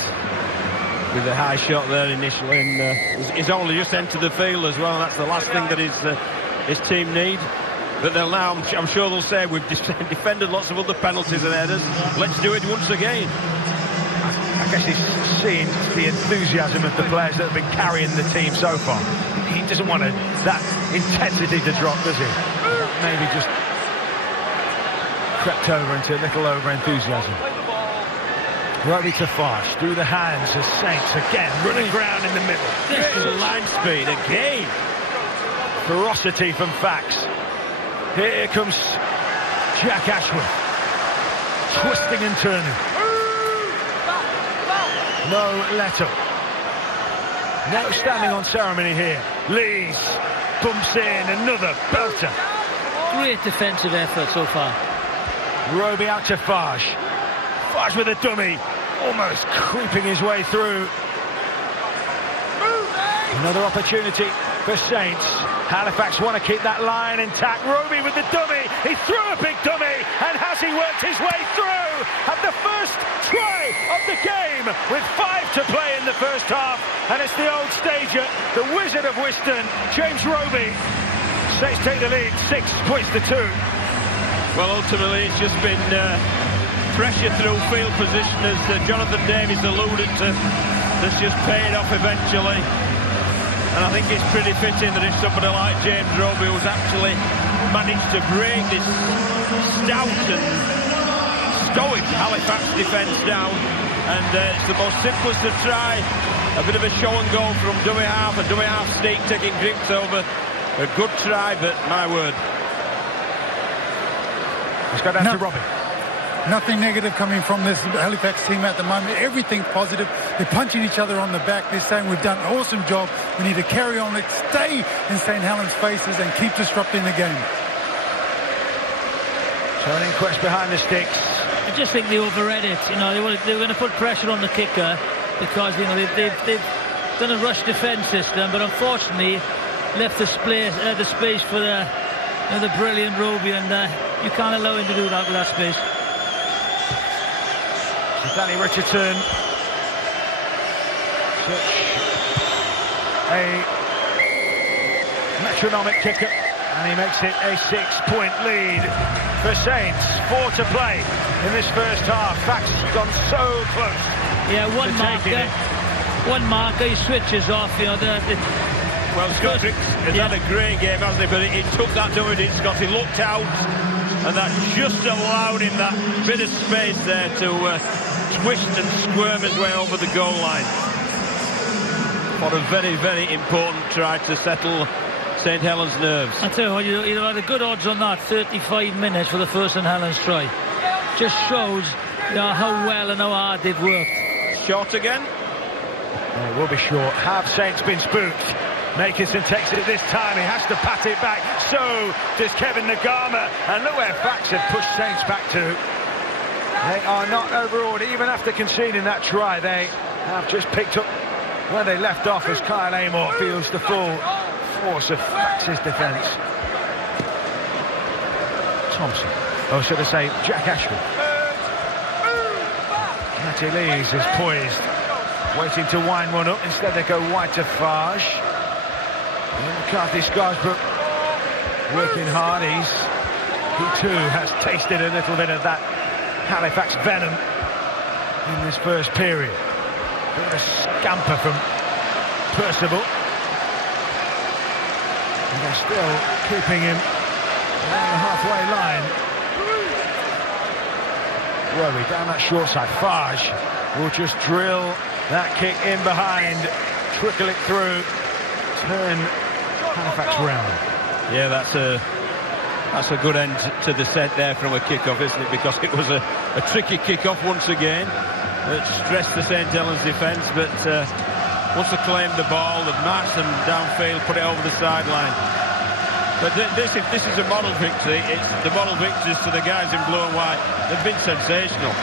With the high shot there initially, and he's only just entered the field as well. And that's the last thing that his team need. But they'll now, I'm sure they'll say, we've defended lots of other penalties and headers. Let's do it once again. I guess he's seen the enthusiasm of the players that have been carrying the team so far. He doesn't want that intensity to drop, does he? Maybe just crept over into a little over-enthusiasm. Roby to Farsh, through the hands of Saints again, running ground in the middle. This is line speed again. Ferocity from Fax. Here comes Jack Ashworth. Twisting and turning. No let up. No standing on ceremony here. Lees bumps in, another belter. Great defensive effort so far. Roby out to Farsh. Farsh with a dummy. Almost creeping his way through. Another opportunity for Saints. Halifax want to keep that line intact. Roby with the dummy. He threw a big dummy. And has he worked his way through at the first try of the game with 5 to play in the first half? And it's the old stager, the Wizard of Whiston, James Roby. Saints take the lead, 6 points to 2. Well, ultimately, it's just been pressure through field position, as Jonathan Davies alluded to. That's just paid off eventually. And I think it's pretty fitting that it's somebody like James Roby who's actually managed to break this stout and stoic Halifax defence down. And it's the most simplest of try. A bit of a show and go from dummy half, and dummy half sneak taking grips over. A good try, but my word. Let's go down to Robbie. Nothing negative coming from this Halifax team at the moment. Everything positive. They're punching each other on the back. They're saying we've done an awesome job. We need to carry on. Let's stay in St. Helens' faces and keep disrupting the game. Turning Quest behind the sticks. I just think they overread it. You know, they were going to put pressure on the kicker because, you know, they've done a rush defence system, but unfortunately left the space for the brilliant Roby, and you can't allow him to do that with that space. So Danny Richardson, such a metronomic kicker, and he makes it a 6-point lead for Saints. 4 to play in this first half. Fax gone so close. Yeah, one marker, he switches off. You know, well, Scottrick has had a great game, hasn't he? But he took that doing it, Scott. He looked out, and that just allowed him that bit of space there to twist and squirm his way over the goal line. What a very, very important try to settle St. Helens' nerves. I tell you what, you had a good odds on that. 35 minutes for the first St. Helens try. Just shows, you know, how well and how hard they've worked. Short again? It will be short. Have Saints been spooked? Makinson takes it this time. He has to pat it back. So does Kevin Nagama. And look where Fax had pushed Saints back to. They are not overawed. Even after conceding that try, they have just picked up where they left off as Kyle Amor feels the full force of Fax's defence. Thompson. Or should I say Jack Ashford. Matty Lees is poised, waiting to wind one up. Instead they go wide to Farge. McCarthy Scarsbrook working hard. He's He too has tasted a little bit of that Halifax venom in this first period. Bit of a scamper from Percival. And they're still keeping him along the halfway line. Roby down that short side. Farge will just drill that kick in behind, trickle it through, turn Halifax round. Yeah, that's a good end to the set there from a kick-off, isn't it? Because it was a tricky kick-off once again. It stressed the St. Helens defence, but once they claimed the ball, they've marched them downfield, put it over the sideline. But this is a model victory. It's the model victories to the guys in blue and white. They've been sensational.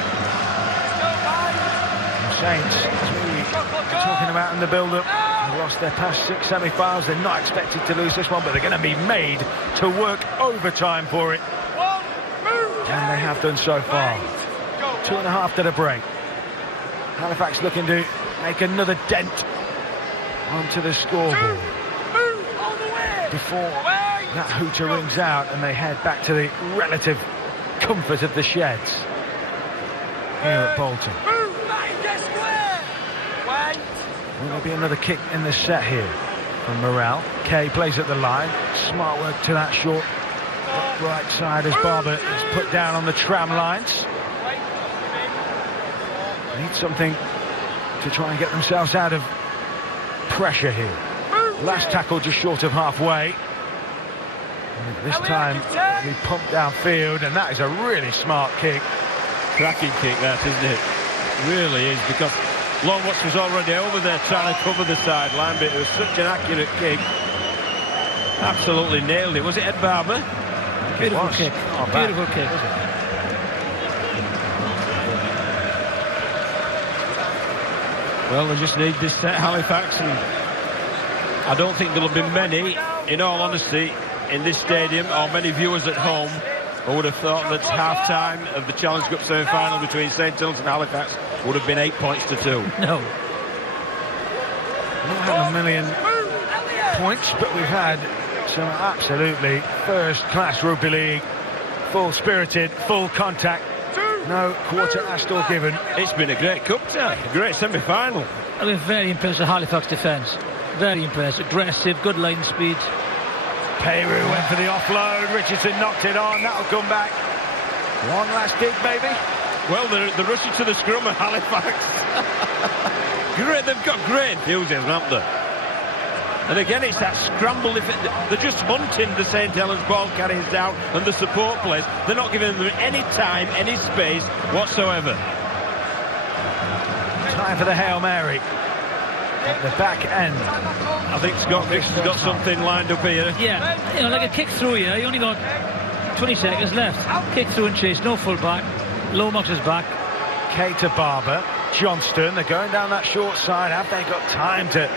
Saints, as we were talking about in the build-up, have lost their past 6 semi-finals. They're not expected to lose this one, but they're going to be made to work overtime for it. And they have done so far. 2.5 to the break. Halifax looking to make another dent onto the scoreboard before that hooter rings out and they head back to the relative comfort of the sheds here at Bolton. Will there be another kick in the set here from Morrell? Kay plays at the line. Smart work to that short right side as Barber is put down on the tram lines. Need something to try and get themselves out of pressure here. Last tackle just short of halfway. And this time we pump downfield, and that is a really smart kick. Cracking kick that, isn't it? Really is, because Longwatch was already over there trying to cover the sideline, but it was such an accurate kick. Absolutely nailed it. Was it Ed Barber? Beautiful kick. Beautiful kick. Well, they just need this set, Halifax, and I don't think there'll be many, in all honesty, in this stadium, or many viewers at home, who would have thought that half-time of the Challenge Cup semi-final between St. Helens and Halifax would have been 8 points to 2. No. Not had a million points, but we've had some absolutely first-class rugby league, full-spirited, full contact. No quarter asked or given. It's been a great cup tie, a great semi-final. I've been very impressed with Halifax defence. Very impressed. Aggressive, good line speed. Payru went for the offload. Richardson knocked it on. That'll come back. One last dig, maybe. Well, they're rushing to the scrum at Halifax. Great, they've got great enthusiasm, haven't they? And again, it's that scramble. They're just hunting the St. Helens ball carriers down and the support players. They're not giving them any time, any space whatsoever. Time for the Hail Mary at the back end. I think Scott Dixon's got something lined up here. Yeah, you know, like a kick through here. You only got 20 seconds left. Kick through and chase, no full back. Lomax is back. Kay to Barber. Johnston, they're going down that short side. Have they got time to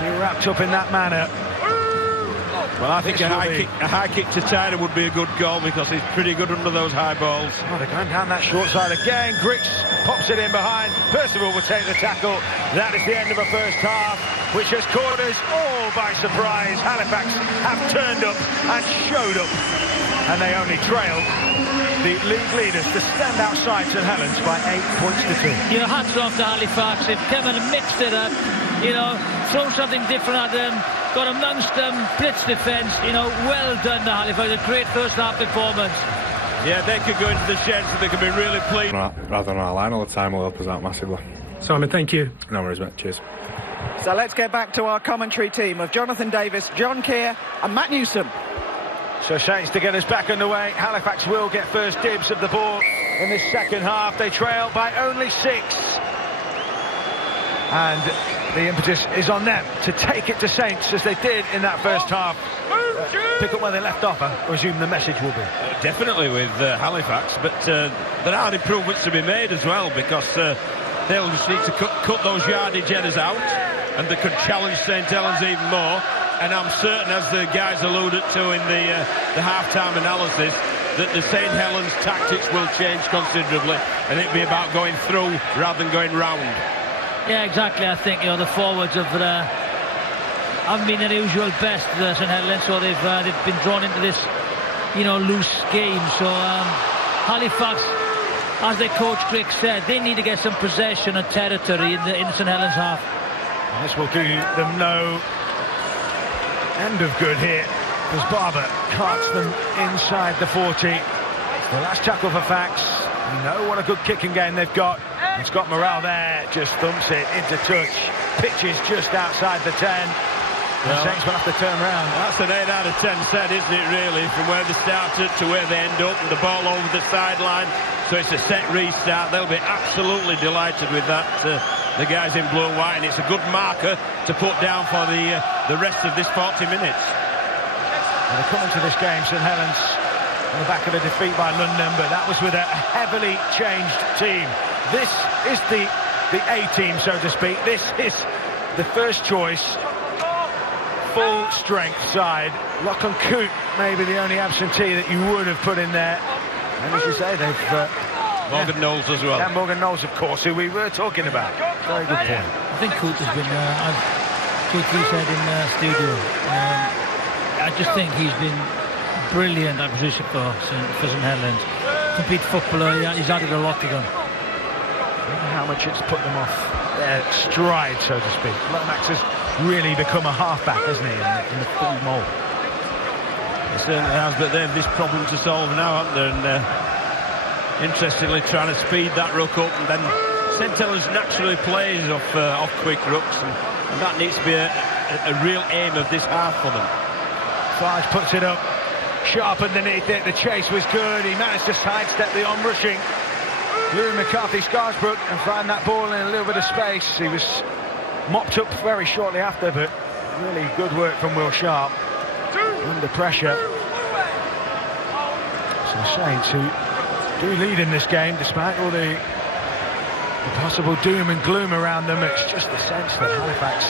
be wrapped up in that manner? Well, I think a high kick to Tyler would be a good goal, because he's pretty good under those high balls. Oh, they're going down that short side again. Griggs pops it in behind. Percival will take the tackle. That is the end of a first half, which has caught us all by surprise. Halifax have turned up and showed up, and they only trail the league leaders, the standout side, St. Helens, by 8 points to 2. You know, hats off to Halifax. They've come and mixed it up, you know, thrown something different at them, got amongst them, blitz defence, you know, well done to Halifax. A great first half performance. Yeah, they could go into the sheds and they could be really pleased. Rather than our line all the time will help us out massively. Simon, thank you. No worries, mate. Cheers. So let's get back to our commentary team of Jonathan Davis, John Keir and Matt Newsom. So Saints to get us back underway. Halifax will get first dibs of the ball in this second half. They trail by only 6. And the impetus is on them to take it to Saints, as they did in that first half. Pick up where they left off, I presume the message will be. Definitely with Halifax, but there are improvements to be made as well, because they'll just need to cut those yardage headers out, and they could challenge St. Helens even more. And I'm certain, as the guys alluded to in the half-time analysis, that the St. Helens tactics will change considerably, and it'll be about going through rather than going round. Yeah, exactly. I think, you know, the forwards haven't been their usual best, St. Helens, so they've been drawn into this loose game. So Halifax, as their coach Crick said, they need to get some possession and territory in the St Helens half. And this will do them no end of good here, because Barber carts them inside the 40. The last tackle for Fax. You know what a good kicking game they've got. It's got Morale there, just thumps it into touch. Pitches just outside the 10. And Saints will have to turn around. That's an 8 out of 10 set, isn't it, really? From where they started to where they end up, and the ball over the sideline. So it's a set restart. They'll be absolutely delighted with that, the guys in blue and white, and it's a good marker to put down for the rest of this 40 minutes. Well, they're coming to this game, St Helens, on the back of a defeat by London, but that was with a heavily changed team. This is the A team, so to speak. This is the first choice, full strength side. Lachlan Coote may be the only absentee that you would have put in there. And as you say, they've... Morgan Knowles as well. And Morgan Knowles, of course, who we were talking about. Very good point. I think Coote has been, as J3 said in the studio, I just think he's been brilliant at position for St Helens. Complete footballer, he's added a lot to them. How much it's put them off their stride, so to speak. Lomax has really become a halfback, hasn't he, in the full mould. It certainly has, but they have this problem to solve now, haven't they? And interestingly, trying to speed that ruck up, and then St Helens naturally plays off quick rucks, and that needs to be a real aim of this half for them. Farge puts it up, sharp underneath it. The chase was good. He managed to sidestep the on-rushing Louis McCarthy-Scarsbrook and find that ball in a little bit of space. He was mopped up very shortly after, but really good work from Will Sharp under pressure. So the Saints, who do lead in this game despite all the possible doom and gloom around them, it's just the sense that Halifax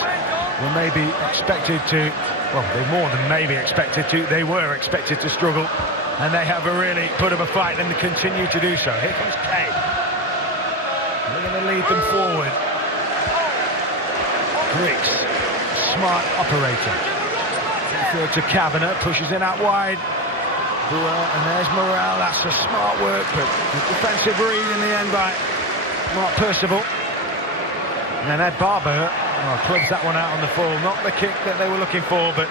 were maybe expected to, well, they more than maybe expected to, they were expected to struggle, and they have really put up a fight and continue to do so. Here comes Kay. They're going to lead them forward. Griggs, smart operator. Third to Kavanagh, pushes in out wide. And there's Morale. That's a smart work, but a defensive read in the end by Mark Percival. And then Ed Barber clubs that one out on the full. Not the kick that they were looking for, but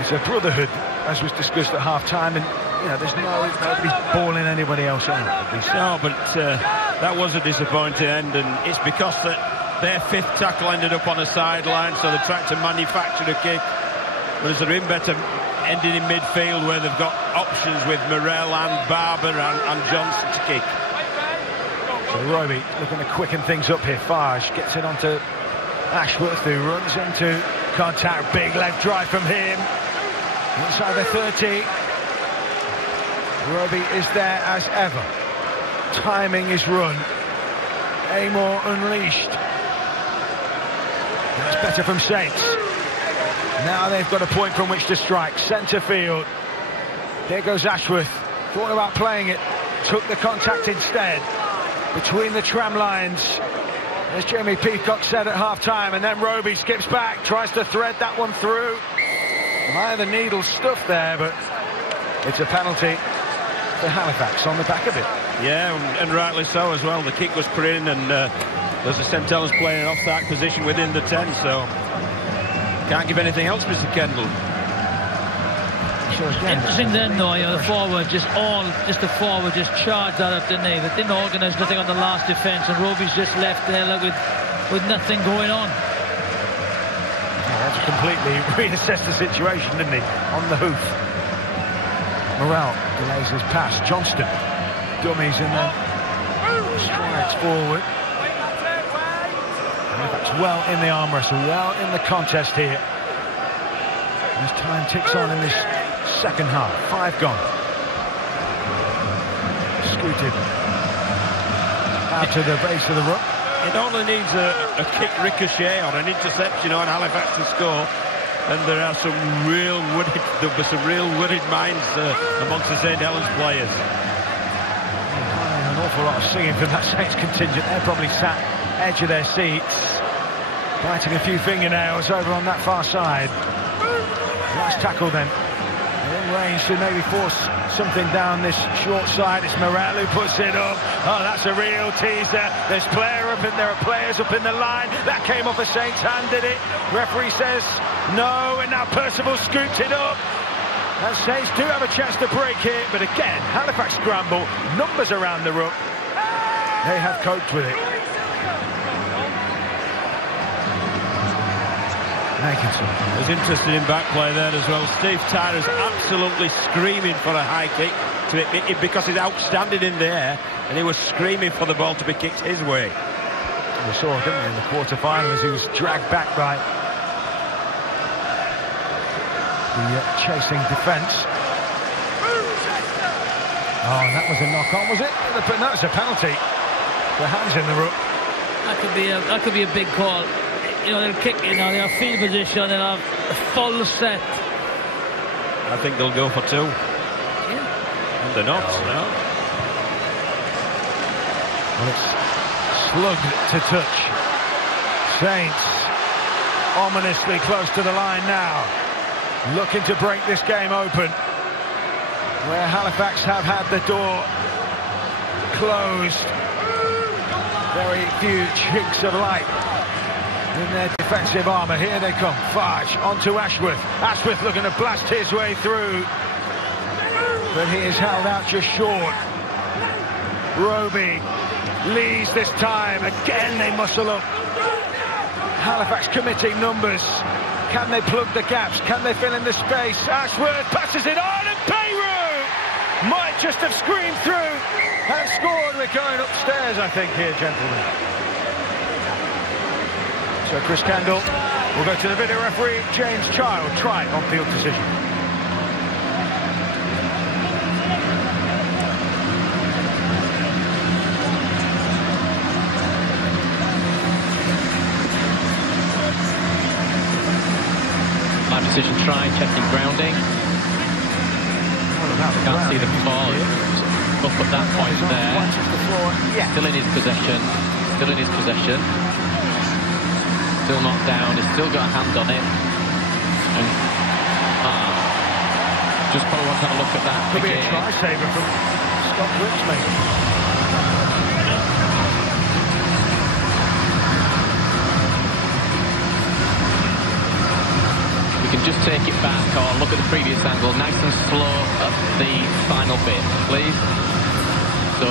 it's a brotherhood, as was discussed at half-time, and there's nobody's balling anybody else out. No, but that was a disappointing end, and it's because their fifth tackle ended up on a sideline, so they tried to manufacture a kick. But as they're in better ending in midfield, where they've got options with Morell and Barber and Johnson to kick. So Roby looking to quicken things up here. Farge gets it onto Ashworth, who runs into contact. Big left drive from him. Inside the 30. Roby is there as ever. Timing is run. Amor unleashed. That's better from Saints. Now they've got a point from which to strike. Centre field. There goes Ashworth. Thought about playing it. Took the contact instead. Between the tram lines. As Jamie Peacock said at half-time. And then Roby skips back. Tries to thread that one through. High the needle stuff there, but it's a penalty for Halifax on the back of it. Yeah, and rightly so as well. The kick was put in, and there's a St Helens playing an offside position within the 10, so can't give anything else, Mr. Kendall. Interesting then, though, the forward just charged that up, didn't they? They didn't organise nothing on the last defence, and Roby's just left there with nothing going on. Had to completely reassess the situation, didn't he? On the hoof. Morale delays his pass. Johnston dummies and then strides forward. That's well in the arm wrestle, well in the contest here. As time ticks on in this second half. 5 gone. Scooted out to the base of the ruck. It only needs a kick ricochet or an interception on Halifax to score, and there are some real worried minds amongst the St Helens players. An awful lot of singing from that Saints contingent. They're probably sat edge of their seats, biting a few fingernails over on that far side. Last tackle then. In range to maybe force something down this short side. It's Morel who puts it up. Oh, that's a real teaser. There are players up in the line. That came off a Saints hand, did it? Referee says no, and now Percival scoops it up. And Saints do have a chance to break here, but again, Halifax scramble, numbers around the ruck. They have coped with it. There's interesting in back play there as well. Steve Tyler's absolutely screaming for a high kick because he's outstanding in the air, and he was screaming for the ball to be kicked his way. We saw, didn't we, in the quarter-final as he was dragged back by the chasing defence. Oh, and that was a knock-on, was it? No, it's a penalty. The hands in the ruck. That could be a big call. You know, they'll kick, they'll have field position, they'll have a full set. I think they'll go for two. Yeah. And they're not, no. Well, it's slugged to touch. Saints ominously close to the line now. Looking to break this game open. Where Halifax have had the door closed. Very few chinks of light in their defensive armour. Here they come. Farge onto Ashworth. Ashworth looking to blast his way through, but he is held out just short. Roby leads this time. Again they muscle up. Halifax committing numbers. Can they plug the gaps? Can they fill in the space? Ashworth passes it on, and Peru might just have screamed through and scored. We're going upstairs, I think, here, gentlemen. So Chris Kendall will go to the video referee. James Child, try on-field decision. Live decision try, checking grounding. Can't see the ball up at that point there. Still in his possession. Still in his possession. Still not down, he's still got a hand on it. And just probably want to have a look at that. Could be a try saver from Scott Brooks, maybe. We can just take it back or look at the previous angle, nice and slow at the final bit, please. So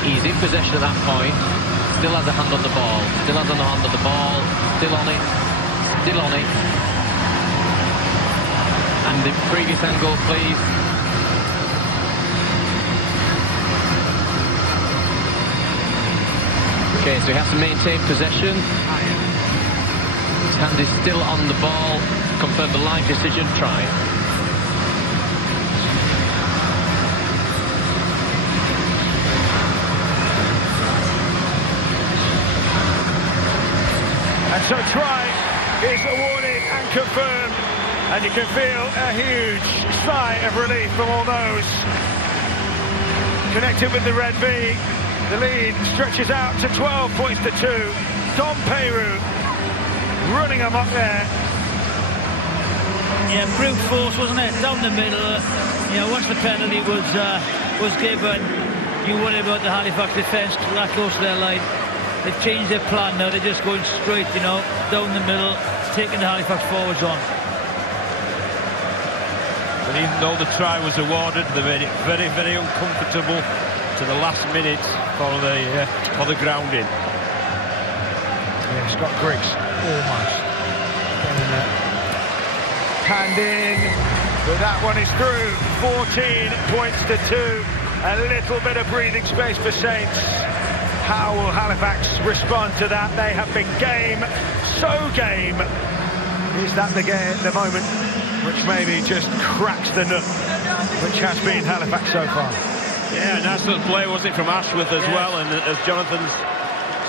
he's in possession at that point. Still has a hand on the ball. Still has a hand on the ball. Still on it. Still on it. And the previous angle, please. Okay, so he has to maintain possession. His hand is still on the ball. Confirm the live decision. Try. And so try is awarded and confirmed, and you can feel a huge sigh of relief from all those connected with the red V. The lead stretches out to 12 points to 2. Dom Peru running amok there. Yeah, brute force, wasn't it? Down the middle. Once the penalty was given, you worry about the Halifax defence that close to their line. They've changed their plan now. They're just going straight, down the middle, taking the Halifax forwards on. But even though the try was awarded, they made it very, very uncomfortable to the last minute for the grounding. Yeah, Scott Griggs almost getting that hand in, but that one is through. 14 points to 2. A little bit of breathing space for Saints. How will Halifax respond to that? They have been game, so game. Is that the moment which maybe just cracks the nut, which has been Halifax so far? Yeah, nice little play, wasn't it, from Ashworth as well, and as Jonathan's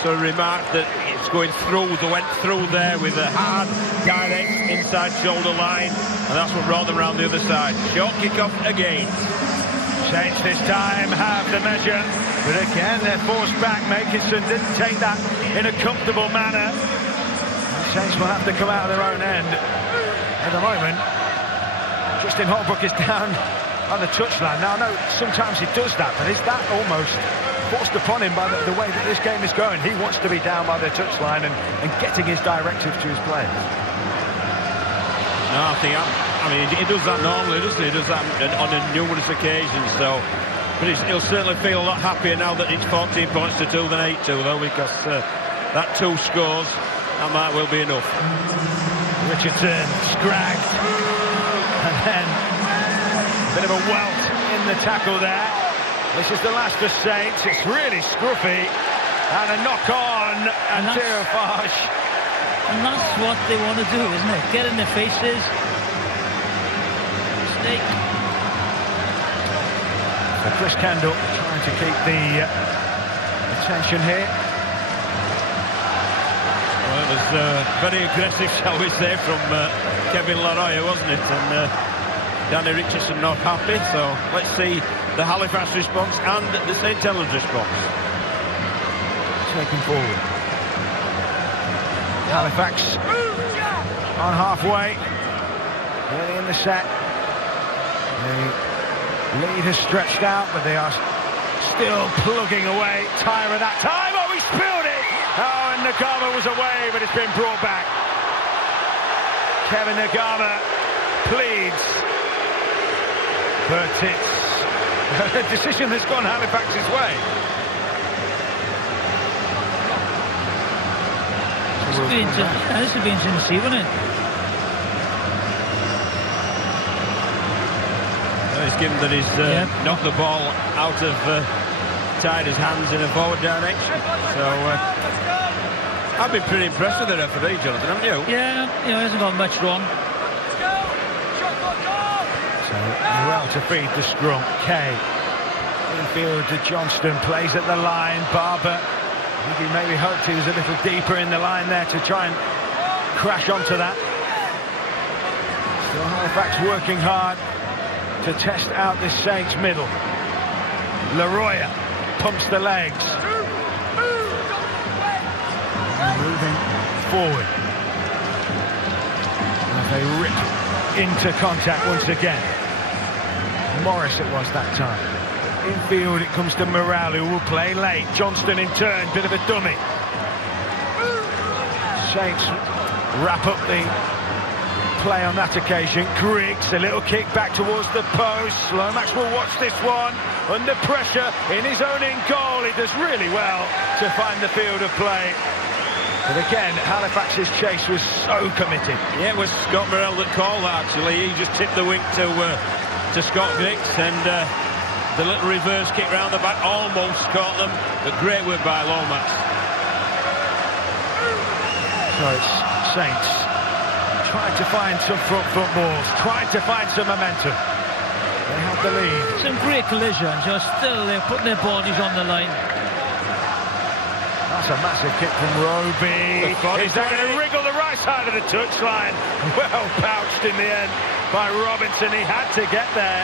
sort of remarked, that it's going through, they went through there with a hard, direct inside shoulder line, and that's what brought them around the other side. Short kick-off again. Saints this time have the measure, but again they're forced back. Makinson didn't take that in a comfortable manner. Saints will have to come out of their own end. At the moment, Justin Holbrook is down on the touchline. Now, I know sometimes he does that, but is that almost forced upon him by the way that this game is going? He wants to be down by the touchline and getting his directives to his players. No, I mean, he does that normally, doesn't he? He does that on numerous occasions, so... But he'll certainly feel a lot happier now that it's 14 points to 2 than 8-2, though, because that 2 scores, that might well be enough. Richardson scragged, and then a bit of a welt in the tackle there. This is the last for Saints. It's really scruffy, and a knock on, and Theophage. And that's what they want to do, isn't it? Get in their faces. Mistake. So Chris Kendall trying to keep the attention here. Well, it was very aggressive, shall we say, from Kevin Laroya, wasn't it? And Danny Richardson not happy. So let's see the Halifax response and the St Helens response. Taken forward. Halifax on halfway. Early in the set. The lead has stretched out, but they are still plugging away. Tyra that time. Oh, he spilled it! Oh, and Nagama was away, but it's been brought back. Kevin Nagama pleads, but it's a decision that's gone Halifax's way. This would be interesting to see, wouldn't it? It's given that he's knocked the ball out of Tyder's hands in a forward direction. So I've been pretty impressed with the referee, Jonathan, haven't you? Yeah, he hasn't got much wrong. So well to feed the scrum. Kay infield to Johnston, plays at the line. Barber, I think he maybe hoped he was a little deeper in the line there to try and crash onto that. Still Halifax working hard to test out this Saints middle. Laroya pumps the legs. Moving forward. As they rip into contact once again. Morris it was that time. Infield it comes to Morale, who will play late. Johnston in turn, bit of a dummy. Saints wrap up the play on that occasion. Griggs, a little kick back towards the post. Lomax will watch this one. Under pressure in his own in goal. He does really well to find the field of play. But again, Halifax's chase was so committed. Yeah, it was Scott Morrell that called that, actually. He just tipped the wing to Scott Griggs, and the little reverse kick round the back almost caught them. But great work by Lomax. So it's Saints trying to find some front footballs, trying to find some momentum. They have the lead. Some great collisions, still they're putting their bodies on the line. That's a massive kick from Roby. Is that going to wriggle the right side of the touchline? Well pouched in the end by Robinson. He had to get there,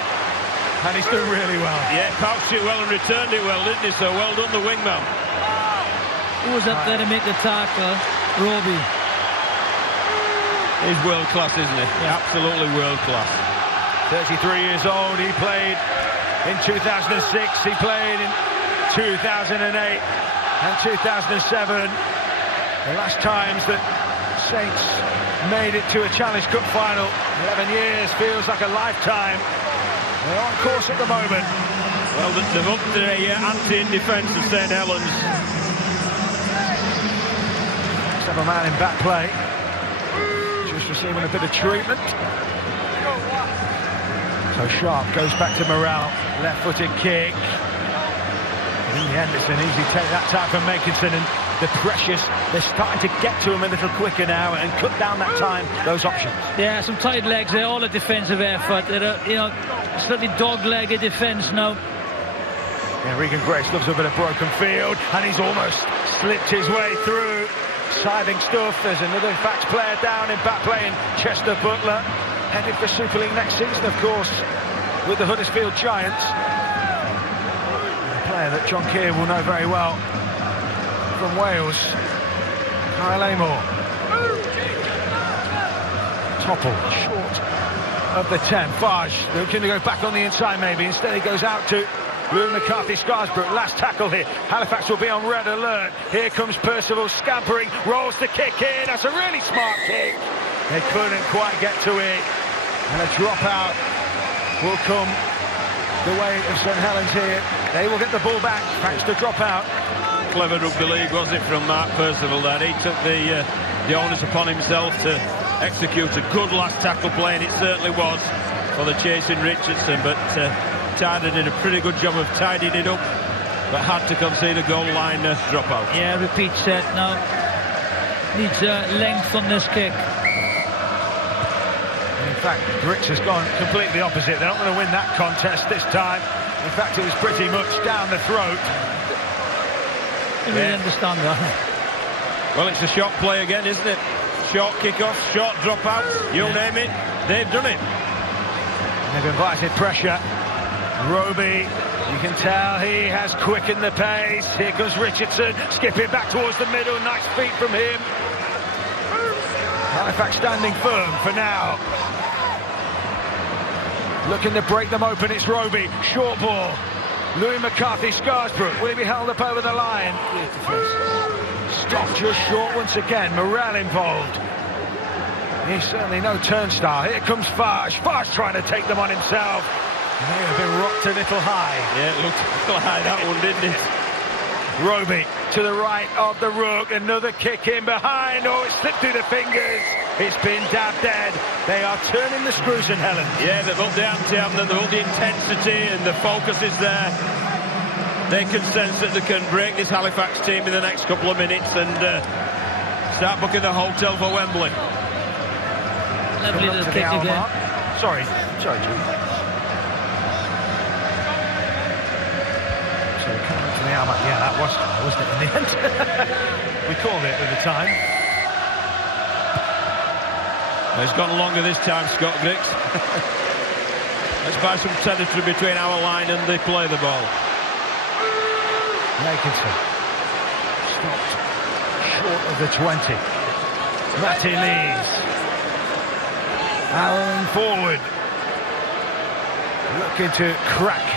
and he's done really well. Yeah, pouched it well and returned it well, didn't he? So well done, the wingman. Who was up there to make the tackle? Roby. He's world class, isn't he? Yeah. Absolutely world class. 33 years old. He played in 2006. He played in 2008 and 2007. The last times that Saints made it to a Challenge Cup final. 11 years feels like a lifetime. They're on course at the moment. Well, they've upped the ante in defence of St Helens. Let's have a man in back play. Receiving a bit of treatment. So Sharp goes back to Morale, left-footed kick. And in the end, it's an easy take that time from Makinson, and the Precious, they're starting to get to him a little quicker now and cut down that time, those options. Yeah, some tight legs. They're all a defensive effort. They're slightly dog-legged defence now. Yeah, Regan Grace loves a bit of broken field, and he's almost slipped his way through. Exciting stuff. There's another Fax player down in back play in Chester Butler, headed for Super League next season, of course, with the Huddersfield Giants. A player that John Keir will know very well from Wales, Kyle Amor. Topple, short of the 10. Farge looking to go back on the inside maybe. Instead he goes out to Louis McCarthy-Scarsbrook. Last tackle here. Halifax will be on red alert. Here comes Percival scampering. Rolls the kick in. That's a really smart kick. They couldn't quite get to it. And a dropout will come the way of St Helens here. They will get the ball back thanks to dropout. Clever rugby league, was it, from Mark Percival there? He took the onus upon himself to execute a good last tackle play, and it certainly was for the chasing Richardson, but Tyder did a pretty good job of tidying it up, but had to concede a goal line dropout. Yeah, repeat set now. Needs length on this kick. In fact, Griggs has gone completely opposite. They're not going to win that contest this time. In fact, it was pretty much down the throat. I really understand that. Well, it's a short play again, isn't it? Short kick-offs, short dropouts, you name it, they've done it. They've invited pressure. Roby, you can tell he has quickened the pace. Here comes Richardson, skipping back towards the middle. Nice feet from him. Halifax standing firm for now. Looking to break them open, it's Roby. Short ball. Louis McCarthy-Scarsbrook. Will he be held up over the line? Stopped just short once again. Morel involved. He's certainly no turnstile. Here comes Farge. Farge trying to take them on himself. May have been rocked a little high. Yeah, it looked a little high, that one, didn't it? Roby to the right of the ruck. Another kick in behind. Oh, it slipped through the fingers. It's been dabbed dead. They are turning the screws in Helens. Yeah, they've upped the ante, haven't they? They've upped the intensity, and the focus is there. They can sense that they can break this Halifax team in the next couple of minutes and start booking the hotel for Wembley. Lovely little kick again. Sorry, Jim. So coming up to the hour mark. Yeah, that was, wasn't it, in the end? We called it at the time. It's gone longer this time, Scott Griggs. Let's buy some territory between our line and they play the ball. Lakinson stopped short of the 20. Matty Lees arrowing forward, looking to crack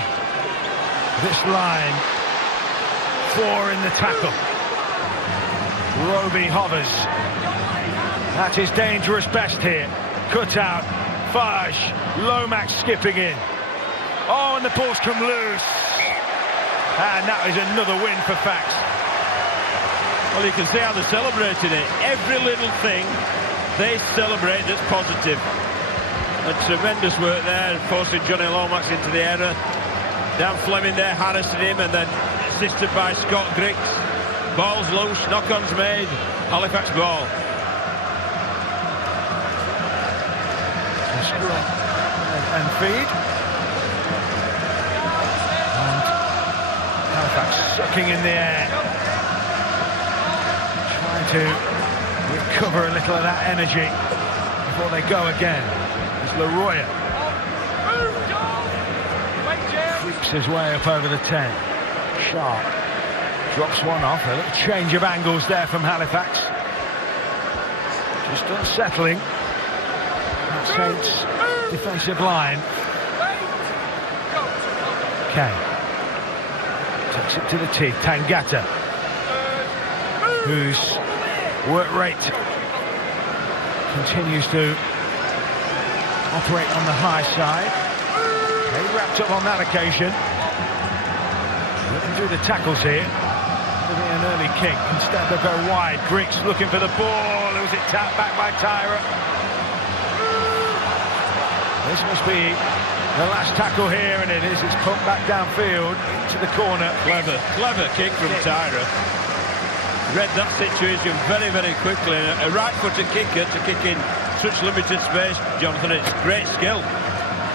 this line. 4 in the tackle. Roby hovers. That is dangerous best here. Cut out. Farge. Lomax skipping in. Oh, and the ball's come loose. And that is another win for Fax. Well, you can see how they're celebrating it. Every little thing they celebrate that's positive. A tremendous work there, forcing Johnny Lomax into the error. Dan Fleming there harassing him, and then assisted by Scott Griggs. Ball's loose, knock-on's made. Halifax ball. And feed. And Halifax sucking in the air. Trying to recover a little of that energy before they go again. It's Leroy. Creeps his way up over the 10. Sharp. Drops one off. A little change of angles there from Halifax. Just unsettling. Saints defensive line. Kane takes it to the teeth. Tangata, whose work rate continues to operate on the high side. They wrapped up on that occasion. Looking through the tackles here. It'll be an early kick. Instead they'll go wide. Griggs looking for the ball. Was it tapped back by Tyra? This must be the last tackle here, and it is. It's pumped back downfield into the corner. Clever kick from Tyra. Read that situation very, very quickly. A right-footed kicker to kick in such limited space, Jonathan. It's great skill.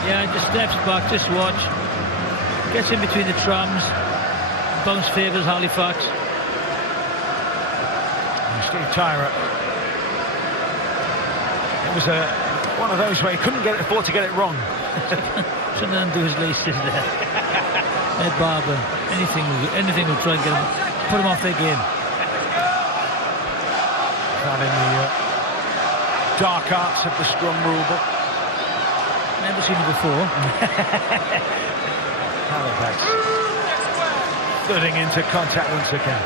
Yeah, just steps back, just watch. Gets in between the trams. Bounce favours Halifax. And Steve Tyra. It was one of those where he couldn't afford to get it wrong. Shouldn't undo his laces there. Ed Barber, anything will try and get him, put him off their game. Not in the dark arts of the scrum rulebook. never seen it before. Halifax flooding into contact once again.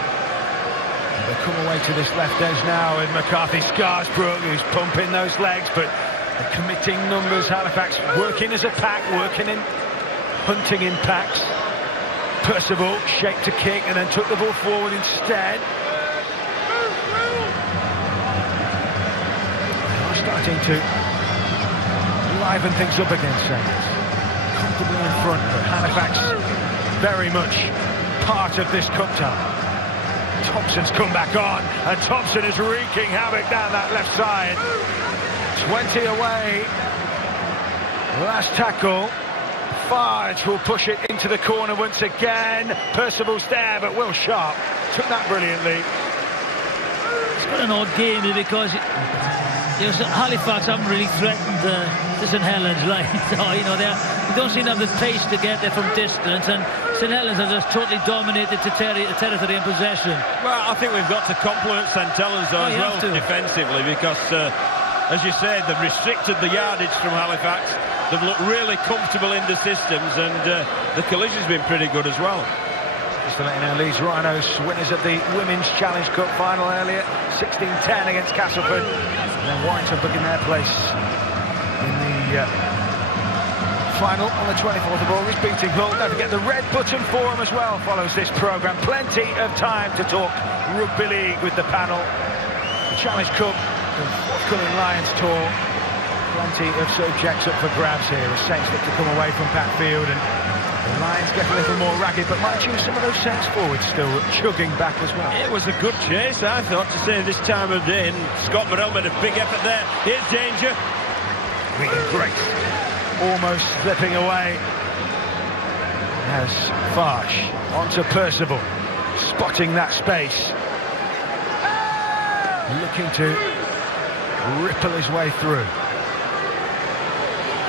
And they come away to this left edge now with McCarthy Scarsbrook, who's pumping those legs, but they're committing numbers. Halifax working as a pack, hunting in packs. Percival shaped to kick and then took the ball forward instead. They're starting to liven things up again, Saints. Comfortably in front, but Halifax very much part of this cup tie. Thompson's come back on, and Thompson is wreaking havoc down that left side. 20 away. Last tackle. Farge will push it into the corner once again. Percival's there, but Will Sharp took that brilliantly. It's got an odd game because Halifax haven't really threatened the St Helens line. So, you know, they don't seem to have the pace to get there from distance, and St Helens have just totally dominated the territory in possession. Well, I think we've got to compliment St Helens though as well defensively, because as you said, they've restricted the yardage from Halifax. They've looked really comfortable in the systems, and the collision's been pretty good as well. Just to let you know, Leeds Rhinos winners of the Women's Challenge Cup final earlier, 16-10 against Castleford. And then Warrington booking their place in the final on the 24th of August, beating Hull. Don't forget the Red Button Forum as well follows this programme. Plenty of time to talk rugby league with the panel. The Challenge Cup, the forthcoming Lions tour. Plenty of subjects up for grabs here as Saints look to come away from Pat Field, and the Lions get a little more ragged, but mind you, some of those Saints forwards still chugging back as well. It was a good chase, I thought, to say this time of day, and Scott Morrell made a big effort there. Here's danger. Great. Almost slipping away as Farge onto Percival, spotting that space, looking to ripple his way through.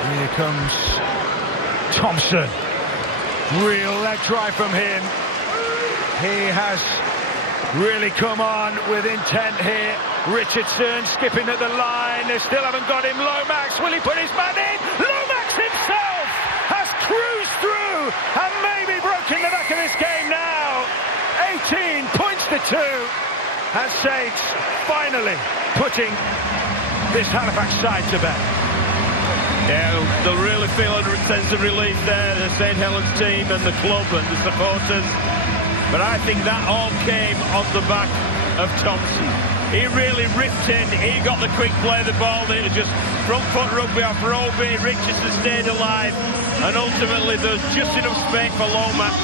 Here comes Thompson. Real leg drive from him. He has really come on with intent here. Richardson skipping at the line. They still haven't got him. Lomax, will he put his man in? Lomax himself has cruised through and maybe broken the back of this game now. 18 points to 2. And Saints finally putting this Halifax side to bed. Yeah, they'll really feel a sense of relief there, the St Helens team and the club and the supporters. But I think that all came on the back of Thompson. He really ripped in, he got the quick play of the ball, it was just front foot rugby off Roby, Richardson stayed alive, and ultimately there's just enough space for Lomax.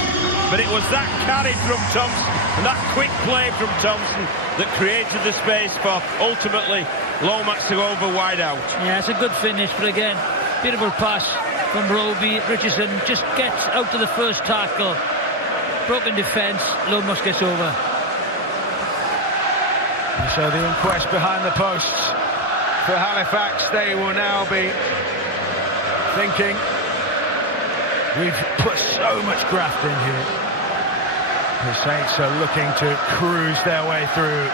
But it was that carry from Thompson and that quick play from Thompson that created the space for ultimately Lomax to go over wide out. Yeah, it's a good finish, but again, beautiful pass from Roby. Richardson just gets out to the first tackle. Broken defence, Lomax gets over. And so the inquest behind the posts for Halifax, they will now be thinking, we've put so much graft in here. The Saints are looking to cruise their way through.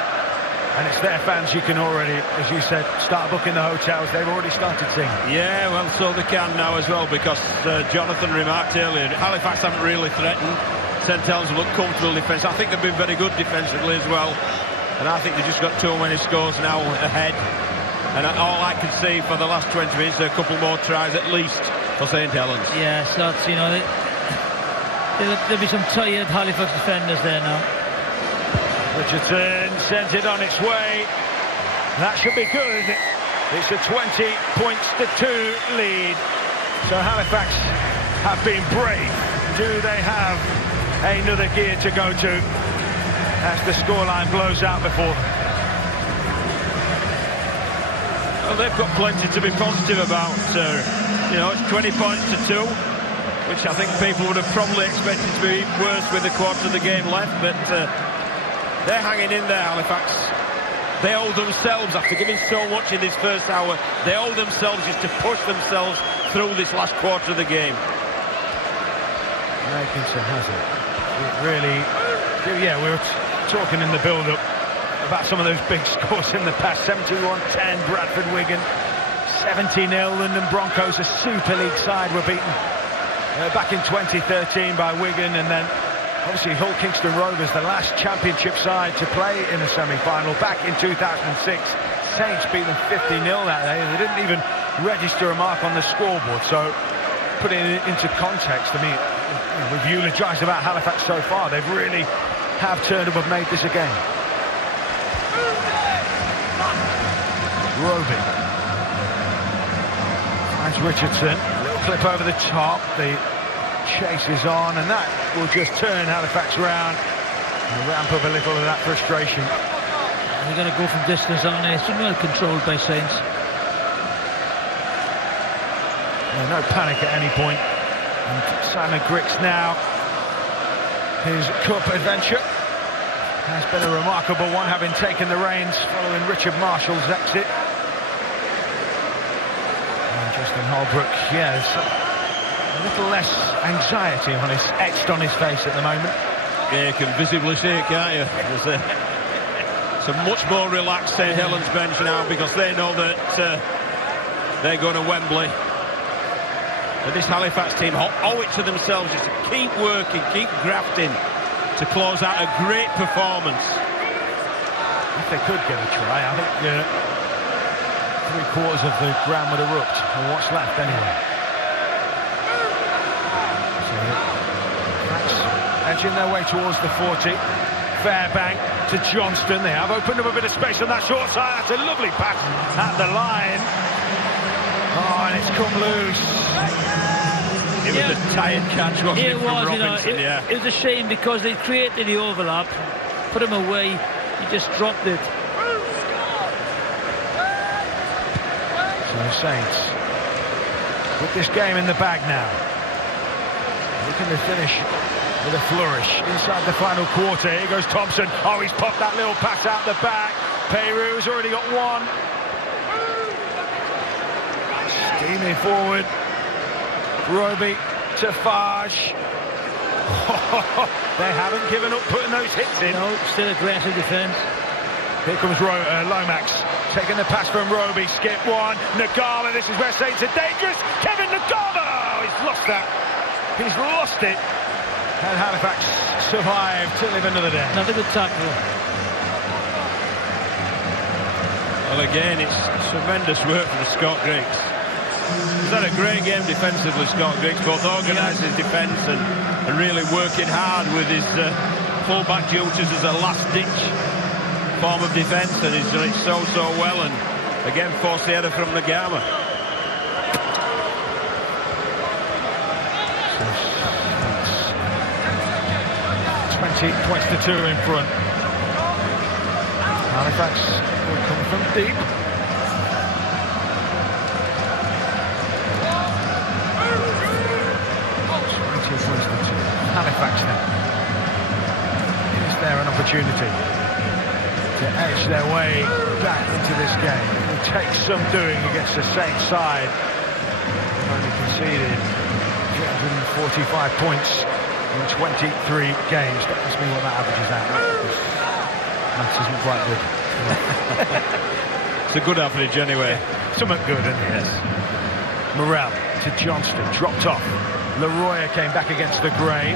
And it's their fans you can already, as you said, start booking the hotels. They've already started singing. Yeah, well, so they can now as well, because Jonathan remarked earlier, Halifax haven't really threatened. St Helens look comfortable defence. I think they've been very good defensively as well. And I think they've just got too many scores now ahead. And all I can see for the last 20 minutes, a couple more tries at least for St Helens. Yeah, so that's, you know, there'll be some tired Halifax defenders there now. Richardson sends it on its way. That should be good. It's a 20 points to 2 lead. So Halifax have been brave. Do they have another gear to go to as the scoreline blows out before them? Well, they've got plenty to be positive about. You know, it's 20 points to 2, which I think people would have probably expected to be worse with a quarter of the game left, but they're hanging in there, Halifax. They owe themselves, after giving so much in this first hour, they owe themselves just to push themselves through this last quarter of the game. Atkinson has it. It really... Yeah, we were talking in the build-up about some of those big scores in the past. 71-10, Bradford Wigan. 70-0, London Broncos, a Super League side, were beaten back in 2013 by Wigan, and then obviously Hull Kingston Rovers, the last championship side to play in the semi-final back in 2006. Saints beat them 50-0 that day. They didn't even register a mark on the scoreboard, so putting it into context, I mean, we've eulogised about Halifax so far. They've really have turned up and made this a game. Roby finds Richardson, a little clip over the top, the chase is on, and that will just turn Halifax round and ramp up a little of that frustration. They're going to go from distance on there. It's been well controlled by Saints. No panic at any point. And Simon Griggs now, his cup adventure has been a remarkable one, having taken the reins following Richard Marshall's exit. And Justin Holbrook, yes, a little less anxiety etched on his face at the moment. Yeah, you can visibly see it, can't you? There's a much more relaxed St Helens bench now, because they know that they're going to Wembley. But this Halifax team owe it to themselves just to keep working, keep grafting to close out a great performance. If they could get a try, I think 3/4 of the ground would erupt, or what's left anyway. So that's edging their way towards the 40. Fairbank to Johnston. They have opened up a bit of space on that short side. That's a lovely pass at the line. Oh, and it's come loose. It was a tired catch, wasn't it, from Robinson? It was a shame, because they created the overlap, put him away, he just dropped it. So Saints with this game in the bag now, looking to finish with a flourish inside the final quarter. Here goes Thompson. Oh, he's popped that little pass out the back. Peyrou's already got one. Steaming forward. Roby to Farge. They haven't given up putting those hits in. No, still aggressive defence. Here comes Lomax, taking the pass from Roby. Skip one. Nagama, this is where Saints are dangerous. Kevin Nagama! Oh, he's lost that. He's lost it. And Halifax survived to live another day. Another good tackle. Well, again, it's tremendous work from Scott Griggs. He's had a great game defensively, Scott Griggs, both organised his defence and really working hard with his full-back duties as a last-ditch form of defence, and he's done it so well, and again forced the header from Nagama. So 20 points to 2 in front. Halifax will come from deep. 20 points to 2. Halifax now. Is there an opportunity to edge their way back into this game? It will take some doing against the Saints side. They've only conceded 345 points in 23 games. That must be what that averages out. Maths isn't quite good. It's a good average anyway. Somewhat good, isn't it? Yes. Morrell to Johnston, dropped off. Leroy came back against the grain.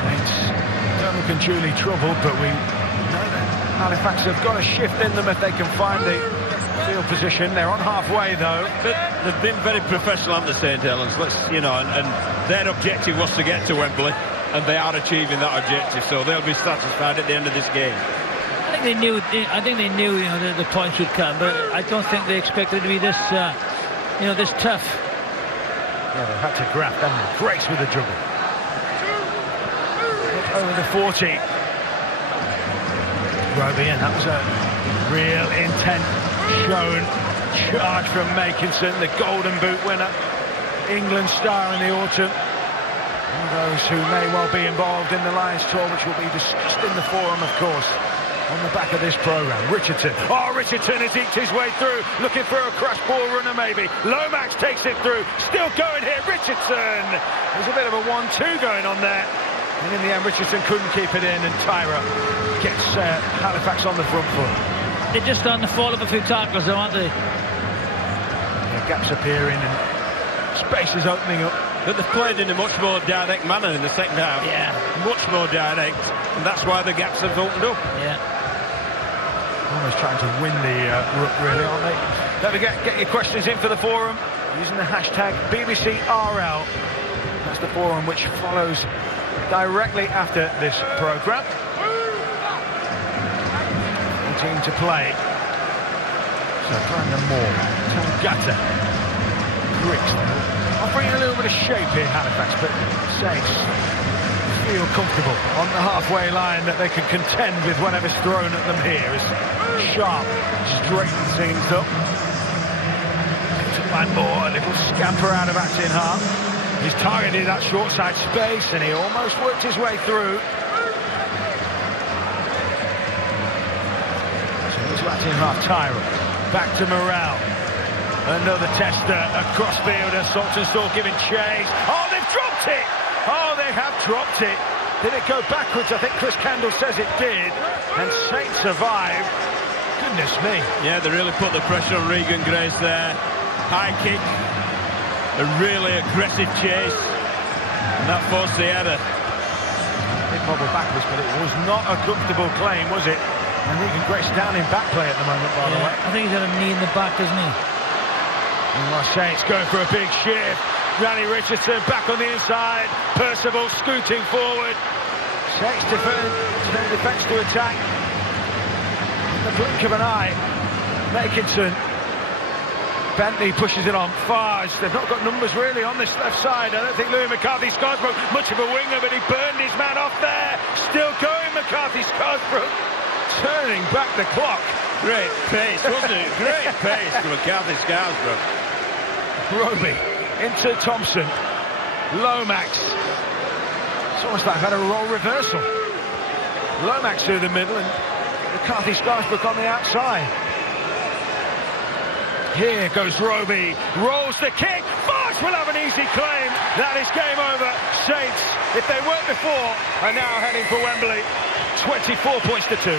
Saints don't look unduly troubled, but we know that Halifax have got a shift in them if they can find the field position. They're on halfway though. But they've been very professional, haven't they, St Helens? And their objective was to get to Wembley, and they are achieving that objective, so they'll be satisfied at the end of this game. I think they knew that the points would come, but I don't think they expected it to be this this tough. Yeah, they've had to grab them. Grace with the juggle. Over the 40. Roby, and that was a real intent shown. Charge from Makinson, the Golden Boot winner, England star in the autumn. One of those who may well be involved in the Lions tour, which will be discussed in the forum, of course, on the back of this programme. Richardson. Oh, Richardson has eked his way through, looking for a crash ball runner maybe. Lomax takes it through, still going here. Richardson. There's a bit of a 1-2 going on there. And in the end, Richardson couldn't keep it in, and Tyra gets Halifax on the front foot. they're just starting to fall up a few tackles, though, aren't they? Yeah, gaps appearing and spaces opening up. But they've played in a much more direct manner in the second half. Yeah. Much more direct. And that's why the gaps have opened up. Yeah. Almost trying to win the ruck, really, aren't they? Don't forget, get your questions in for the forum using the hashtag BBCRL. That's the forum which follows directly after this programme. Team to play. So Brandon Moore, Tangata, Griggs offering a little bit of shape here, Halifax, but Saints feel comfortable on the halfway line that they can contend with whatever's thrown at them here. As Sharp straightens things up. By Moore, a little scamper out of acting half. He's targeted that short side space and he almost worked his way through. To acting half, Tyra. Back to Morale. Another tester across field as Saltonstall giving chase. Oh, they've dropped it! Oh, they have dropped it. Did it go backwards? I think Chris Kendall says it did. And Saints survived. Goodness me. Yeah, they really put the pressure on Regan Grace there. High kick. A really aggressive chase. And that forced the header. It bobbled backwards, but it was not a comfortable claim, was it? And Regan Grace down in back play at the moment, by the way. I think he's got a knee in the back, doesn't he? And Saints going for a big shift. Randy Richardson back on the inside. Percival scooting forward. Saints defence to attack. In the blink of an eye. Makinson. Bentley pushes it on. Farge. They've not got numbers really on this left side. I don't think Louis McCarthy-Scarsbrook much of a winger, but he burned his man off there. Still going, McCarthy-Scarsbrook. Turning back the clock. Great pace, wasn't it? Great pace for McCarthy-Scarsbrook. Roby into Thompson. Lomax. It's almost like I've had a role reversal. Lomax through the middle and McCarthy-Scarsbrook on the outside. Here goes Roby. Rolls the kick. Fox will have an easy claim. That is game over. Saints, if they weren't before, are now heading for Wembley. 24 points to 2.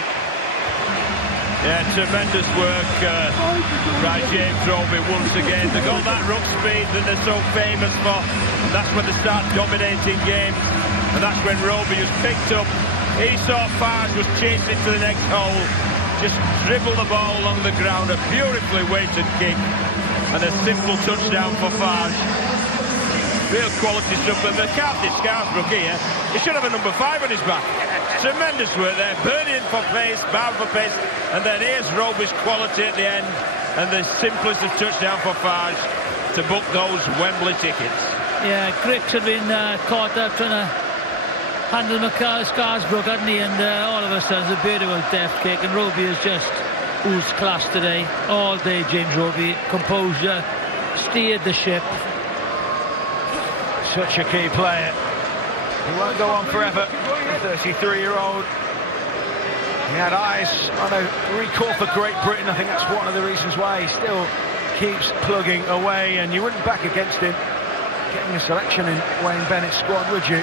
Yeah, tremendous work by James Roby once again. They got that ruck speed that they're so famous for. And that's when they start dominating games. And that's when Roby was picked up. He saw Farge was chasing to the next hole. Just dribble the ball along the ground. A beautifully weighted kick. And a simple touchdown for Farge. Real quality stuff, but McCarthy-Scarsbrook here, he should have a number 5 on his back. Tremendous work there, burning for pace, bound for pace, and then here's Roby's quality at the end, and the simplest of touchdown for Farge to book those Wembley tickets. Yeah, Griggs had been caught up trying to handle McCarthy-Scarsbrook, hadn't he? And all of a sudden, it's a beautiful deft kick, and Roby has just oozed class today. All day, James Roby, composure, steered the ship. Such a key player. He won't go on forever. 33-year-old. He had eyes on a recall for Great Britain. I think that's one of the reasons why he still keeps plugging away, and you wouldn't back against him getting a selection in Wayne Bennett's squad, would you?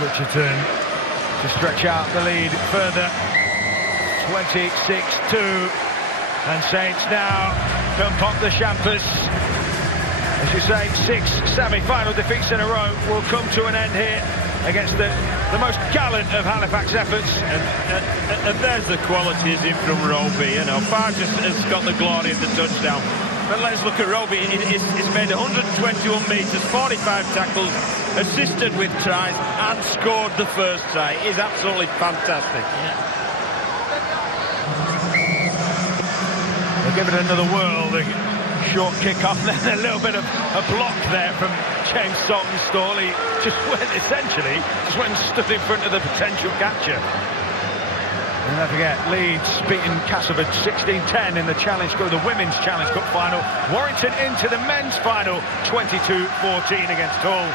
Richardson to stretch out the lead further. 26-2. And Saints now can pop the champers. As you say, 6 semi-final defeats in a row will come to an end here against the most gallant of Halifax efforts. And there's the qualities in from Roby. You know, Farge has got the glory of the touchdown. But let's look at Roby. He's made 121 metres, 45 tackles, assisted with tries, and scored the first try. He's absolutely fantastic. Yeah. They'll give it another whirl. The short kick-off, then a little bit of a block there from James Saltonstall. He just went and stood in front of the potential catcher. And don't forget, Leeds beating Castleford 16-10 in the the Women's Challenge Cup final. Warrington into the men's final, 22-14 against Hull.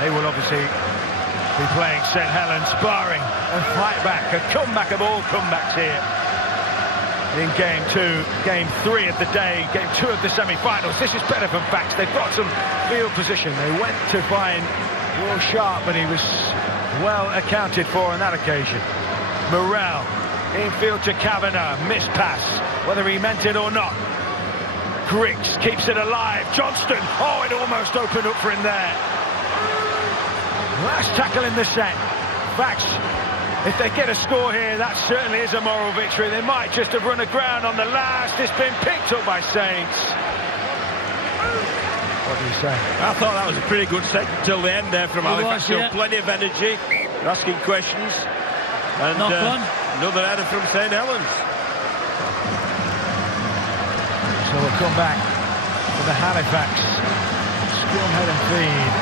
They will obviously be playing St Helens, barring a fight back, a comeback of all comebacks here. In game 2, game 3 of the day, game 2 of the semi-finals. This is better for backs. They've got some field position. They went to find Will Sharp, but he was well accounted for on that occasion. Morrell Infield to Kavanagh. Missed pass, whether he meant it or not. Griggs keeps it alive. Johnston. Oh, it almost opened up for him there. Last tackle in the set. Fax, if they get a score here, that certainly is a moral victory. They might just have run aground on the last. It's been picked up by Saints. What do you say? I thought that was a pretty good set until the end there from Halifax. Yeah. Plenty of energy, asking questions. And another header from St Helens. So we'll come back to the Halifax scrum head and feed.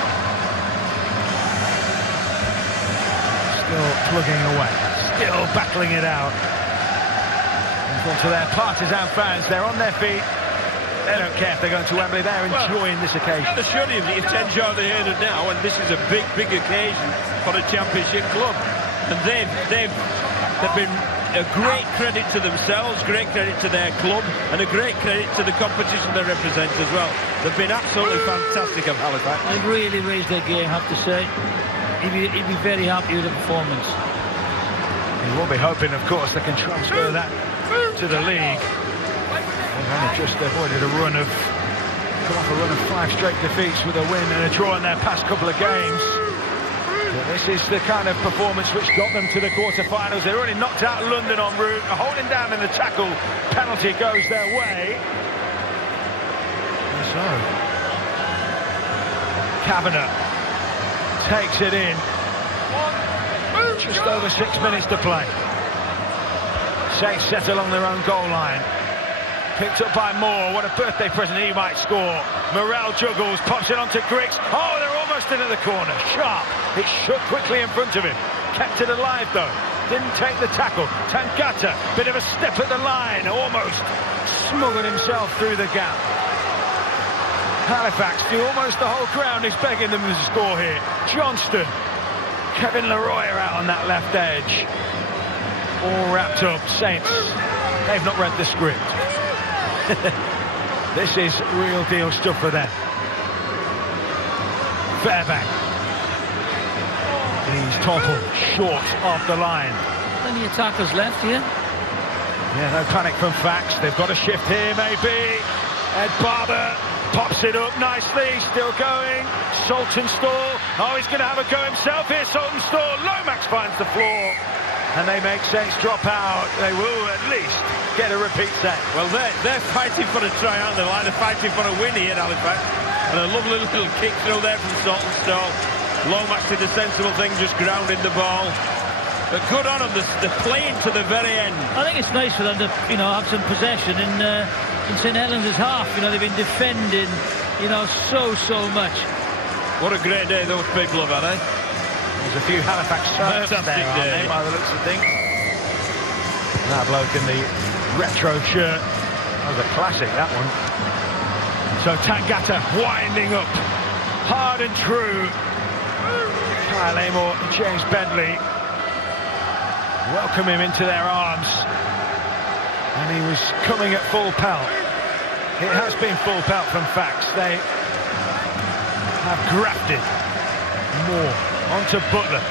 Still plugging away, still battling it out. In front of their partisan fans, they're on their feet. They don't care if they're going to Wembley, they're enjoying this occasion. The surely it's enjoying the here and now, and this is a big occasion for a championship club. And they've been a great credit to themselves, great credit to their club, and a great credit to the competition they represent as well. They've been absolutely fantastic at Halifax. They've really raised their game, I have to say. He'd be very happy with the performance. He will be hoping, of course, they can transfer that to the league. They've only just avoided a run of 5 straight defeats with a win and a draw in their past couple of games. But this is the kind of performance which got them to the quarter-finals. They're already knocked out London en route. A holding down in the tackle penalty goes their way. And so Kavanagh takes it in. Just over 6 minutes to play. Saints set along their own goal line. Picked up by Moore. What a birthday present he might score. Morrell juggles, pops it onto Griggs. Oh, they're almost in at the corner. Sharp. It shut quickly in front of him. Kept it alive, though. Didn't take the tackle. Tangata, bit of a step at the line. Almost smuggled himself through the gap. Halifax do almost the whole ground is begging them to score here. Johnston. Kevin Leroy are out on that left edge. All wrapped up. Saints, they've not read the script. This is real deal stuff for them. Fairbank. He's toppled short of the line. Plenty of tackles left here. Yeah, no panic from Fax. They've got a shift here, maybe. Ed Barber pops it up nicely. Still going. Saltonstall. Oh, he's going to have a go himself here. Saltonstall. Lomax finds the floor. And they make Saints drop out. They will at least get a repeat set. Well, they're fighting for a try, aren't they? They're fighting for a win here at Halifax. And a lovely little kick through there from Saltonstall. Lomax did the sensible thing, just grounding the ball. But good on them, they're playing to the very end. I think it's nice for them to, have some possession in St Helens' half. They've been defending, so much. What a great day those people have had, eh? There's a few Halifax shirts there, aren't they, by the looks of things. That bloke in the retro shirt. That was a classic, that one. So Tangata winding up. Hard and true. Kyle Amor and James Bentley welcome him into their arms. And he was coming at full pelt. It has been full pelt from Fax. They have grafted more onto Butler.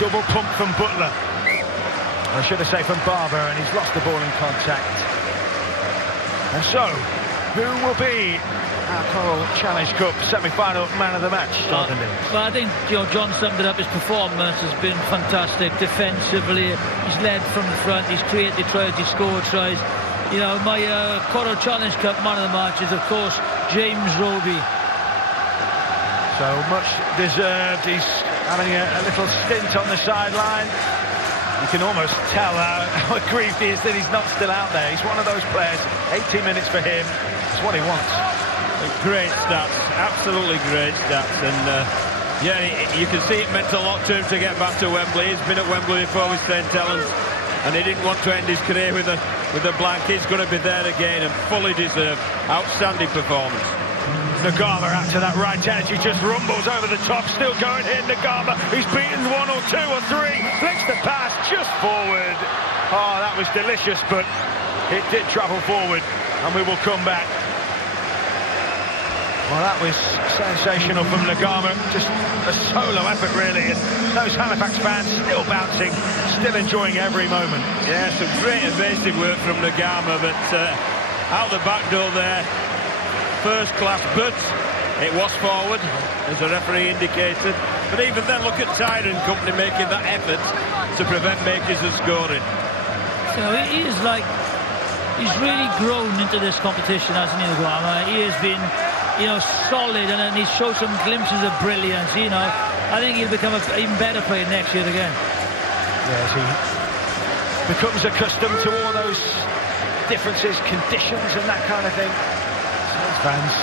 Double pump from Butler. I should have said from Barber, and he's lost the ball in contact. And so, who will be our Coral Challenge Cup semi-final man of the match? Well, I think John summed it up. His performance has been fantastic defensively. He's led from the front. He's created tries. He's scored tries. My Coral Challenge Cup man of the match is, of course, James Roby. So much deserved. He's having a little stint on the sideline. You can almost tell how aggrieved he is that he's not still out there. He's one of those players. 80 minutes for him. It's what he wants. Great stats, absolutely great stats. And you can see it meant a lot to him to get back to Wembley. He's been at Wembley before with St Helens, and he didn't want to end his career with a blank. He's going to be there again, and fully deserved. Outstanding performance. Nagama out to that right edge. He just rumbles over the top. Still going here, Nagama. He's beaten 1 or 2 or 3. Flicks the pass just forward. Oh, that was delicious, but it did travel forward. And we will come back Well, that was sensational from Nagama. Just a solo effort, really. And those Halifax fans still bouncing, still enjoying every moment. Yeah, some great evasive work from Nagama, but out the back door there, first class, but it was forward, as the referee indicated. But even then, look at Tyre and company making that effort to prevent makers of scoring. So he is like, he's really grown into this competition, hasn't he, Nagama? He has been, you know, solid, and then he showed some glimpses of brilliance. You know, I think he'll become an even better player next year again. Yes, he becomes accustomed to all those differences, conditions and that kind of thing. Saints fans,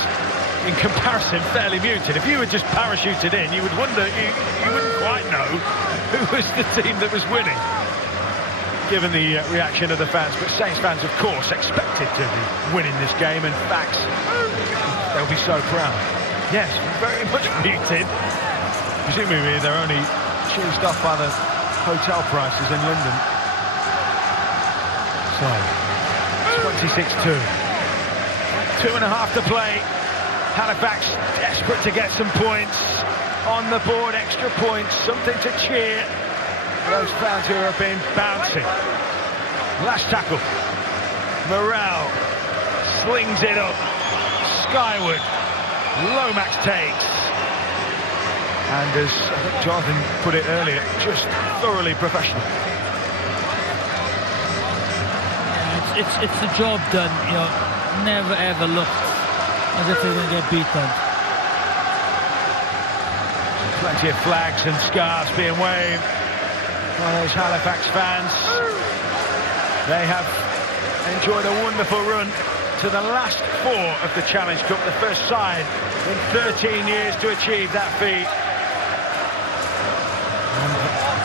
in comparison, fairly muted. If you were just parachuted in, you would wonder, you wouldn't quite know who was the team that was winning, given the reaction of the fans. But Saints fans, of course, expected to be winning this game, and facts, they'll be so proud. Yes, very much muted. Presumably they're only cheesed off by the hotel prices in London. So, 26-2. 2.5 to play. Halifax desperate to get some points on the board, extra points, something to cheer for those fans who have been bouncing. Last tackle. Morale slings it up skyward. Lomax takes. And as I think Jonathan put it earlier, just thoroughly professional. It's the job done, you know. Never ever looked as if they were going to get beaten. Plenty of flags and scarves being waved by those Halifax fans. They have enjoyed a wonderful run to the last 4 of the Challenge Cup, the first side in 13 years to achieve that feat. And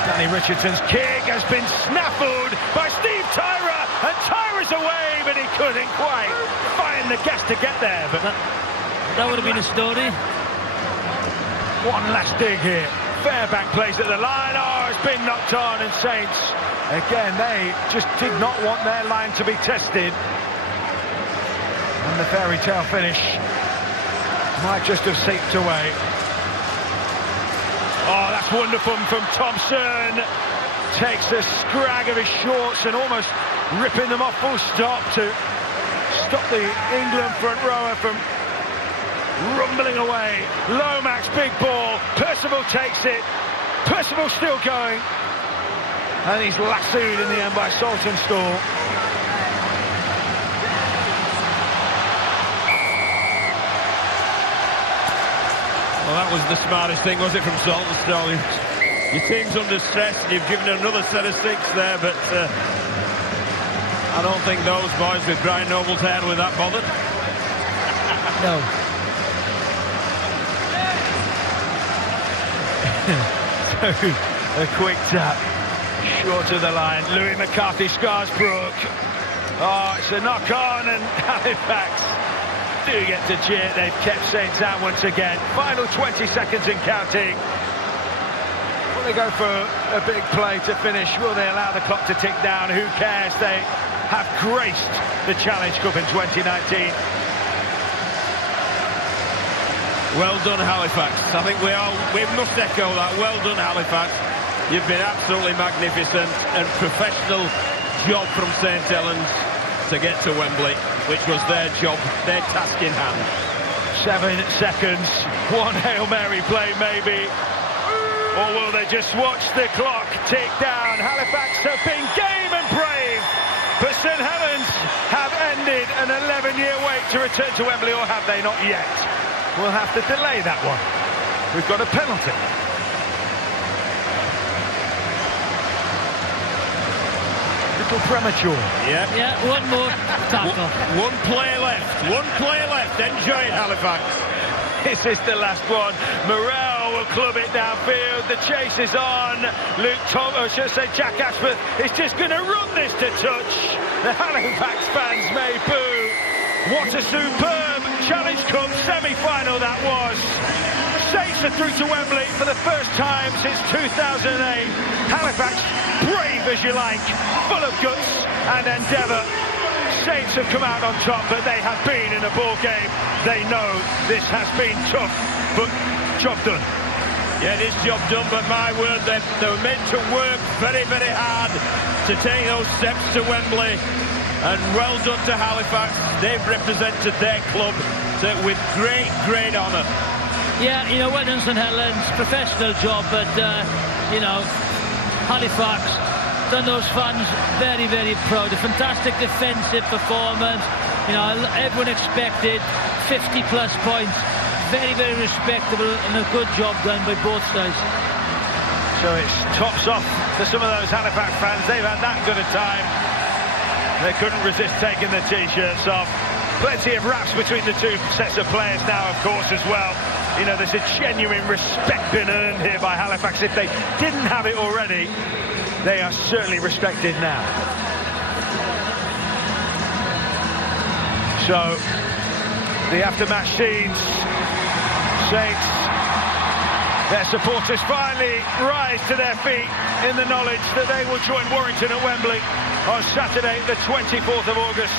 Danny Richardson's kick has been snaffled by Steve Tyra, and Tyra's away, but he couldn't quite find the gas to get there. But that would have been a story. One last dig here. Fairbank plays at the line. Oh, it's been knocked on, and Saints, again, they just did not want their line to be tested. And the fairy tale finish might just have seeped away. Oh, that's wonderful from Thompson. Takes the scrag of his shorts and almost ripping them off full stop to stop the England front rower from rumbling away. Lomax, big ball. Percival takes it. Percival still going. And he's lassoed in the end by Saltonstall. Well, that was the smartest thing, was it, from Saltonstall? Your team's under stress, and you've given another set of 6 there, but I don't think those boys with Brian Noble's hair were that bothered. No. A quick tap, short of the line. Louis McCarthy, Scarsbrook. Oh, it's a knock on, and Halifax do get to cheer. They've kept Saints out once again. Final 20 seconds and counting. Will they go for a big play to finish? Will they allow the clock to tick down? Who cares? They have graced the Challenge Cup in 2019. Well done, Halifax. I think we must echo that. Well done, Halifax. You've been absolutely magnificent, and professional job from St Helens to get to Wembley, which was their job, their task in hand. 7 seconds, one Hail Mary play maybe, or will they just watch the clock tick down? Halifax have been game and brave, but St Helens have ended an 11-year wait to return to Wembley, or have they not yet? We'll have to delay that one. We've got a penalty. Little premature. Yeah, one more tackle. One play left. One play left. Enjoy it, Halifax. This is the last one. Morel will club it downfield. The chase is on. Jack Ashford is just going to run this to touch. The Halifax fans may boo. What a superb Challenge Cup semi-final that was. Saints are through to Wembley for the first time since 2008. Halifax, brave as you like, full of guts and endeavour. Saints have come out on top, but they have been in a ball game. They know this has been tough, but job done. Yeah, it is job done, but my word, they were meant to work very, very hard to take those steps to Wembley. And well done to Halifax. They've represented their club with great, great honour. Yeah, you know, well done St Helens, professional job, but, you know, Halifax done those fans very, very proud. A fantastic defensive performance. You know, everyone expected 50-plus points. Very, very respectable and a good job done by both sides. So it's tops off for some of those Halifax fans. They've had that good a time. They couldn't resist taking the T-shirts off. Plenty of raps between the two sets of players now, of course, as well. You know, there's a genuine respect been earned here by Halifax. If they didn't have it already, they are certainly respected now. So, the after-match scenes. Saints, their supporters finally rise to their feet in the knowledge that they will join Warrington at Wembley on Saturday, the 24th of August.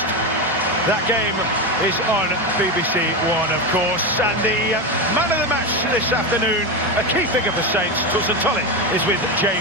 That game is on BBC One, of course. And the man of the match this afternoon, a key figure for Saints, Tulsan Tully, is with James.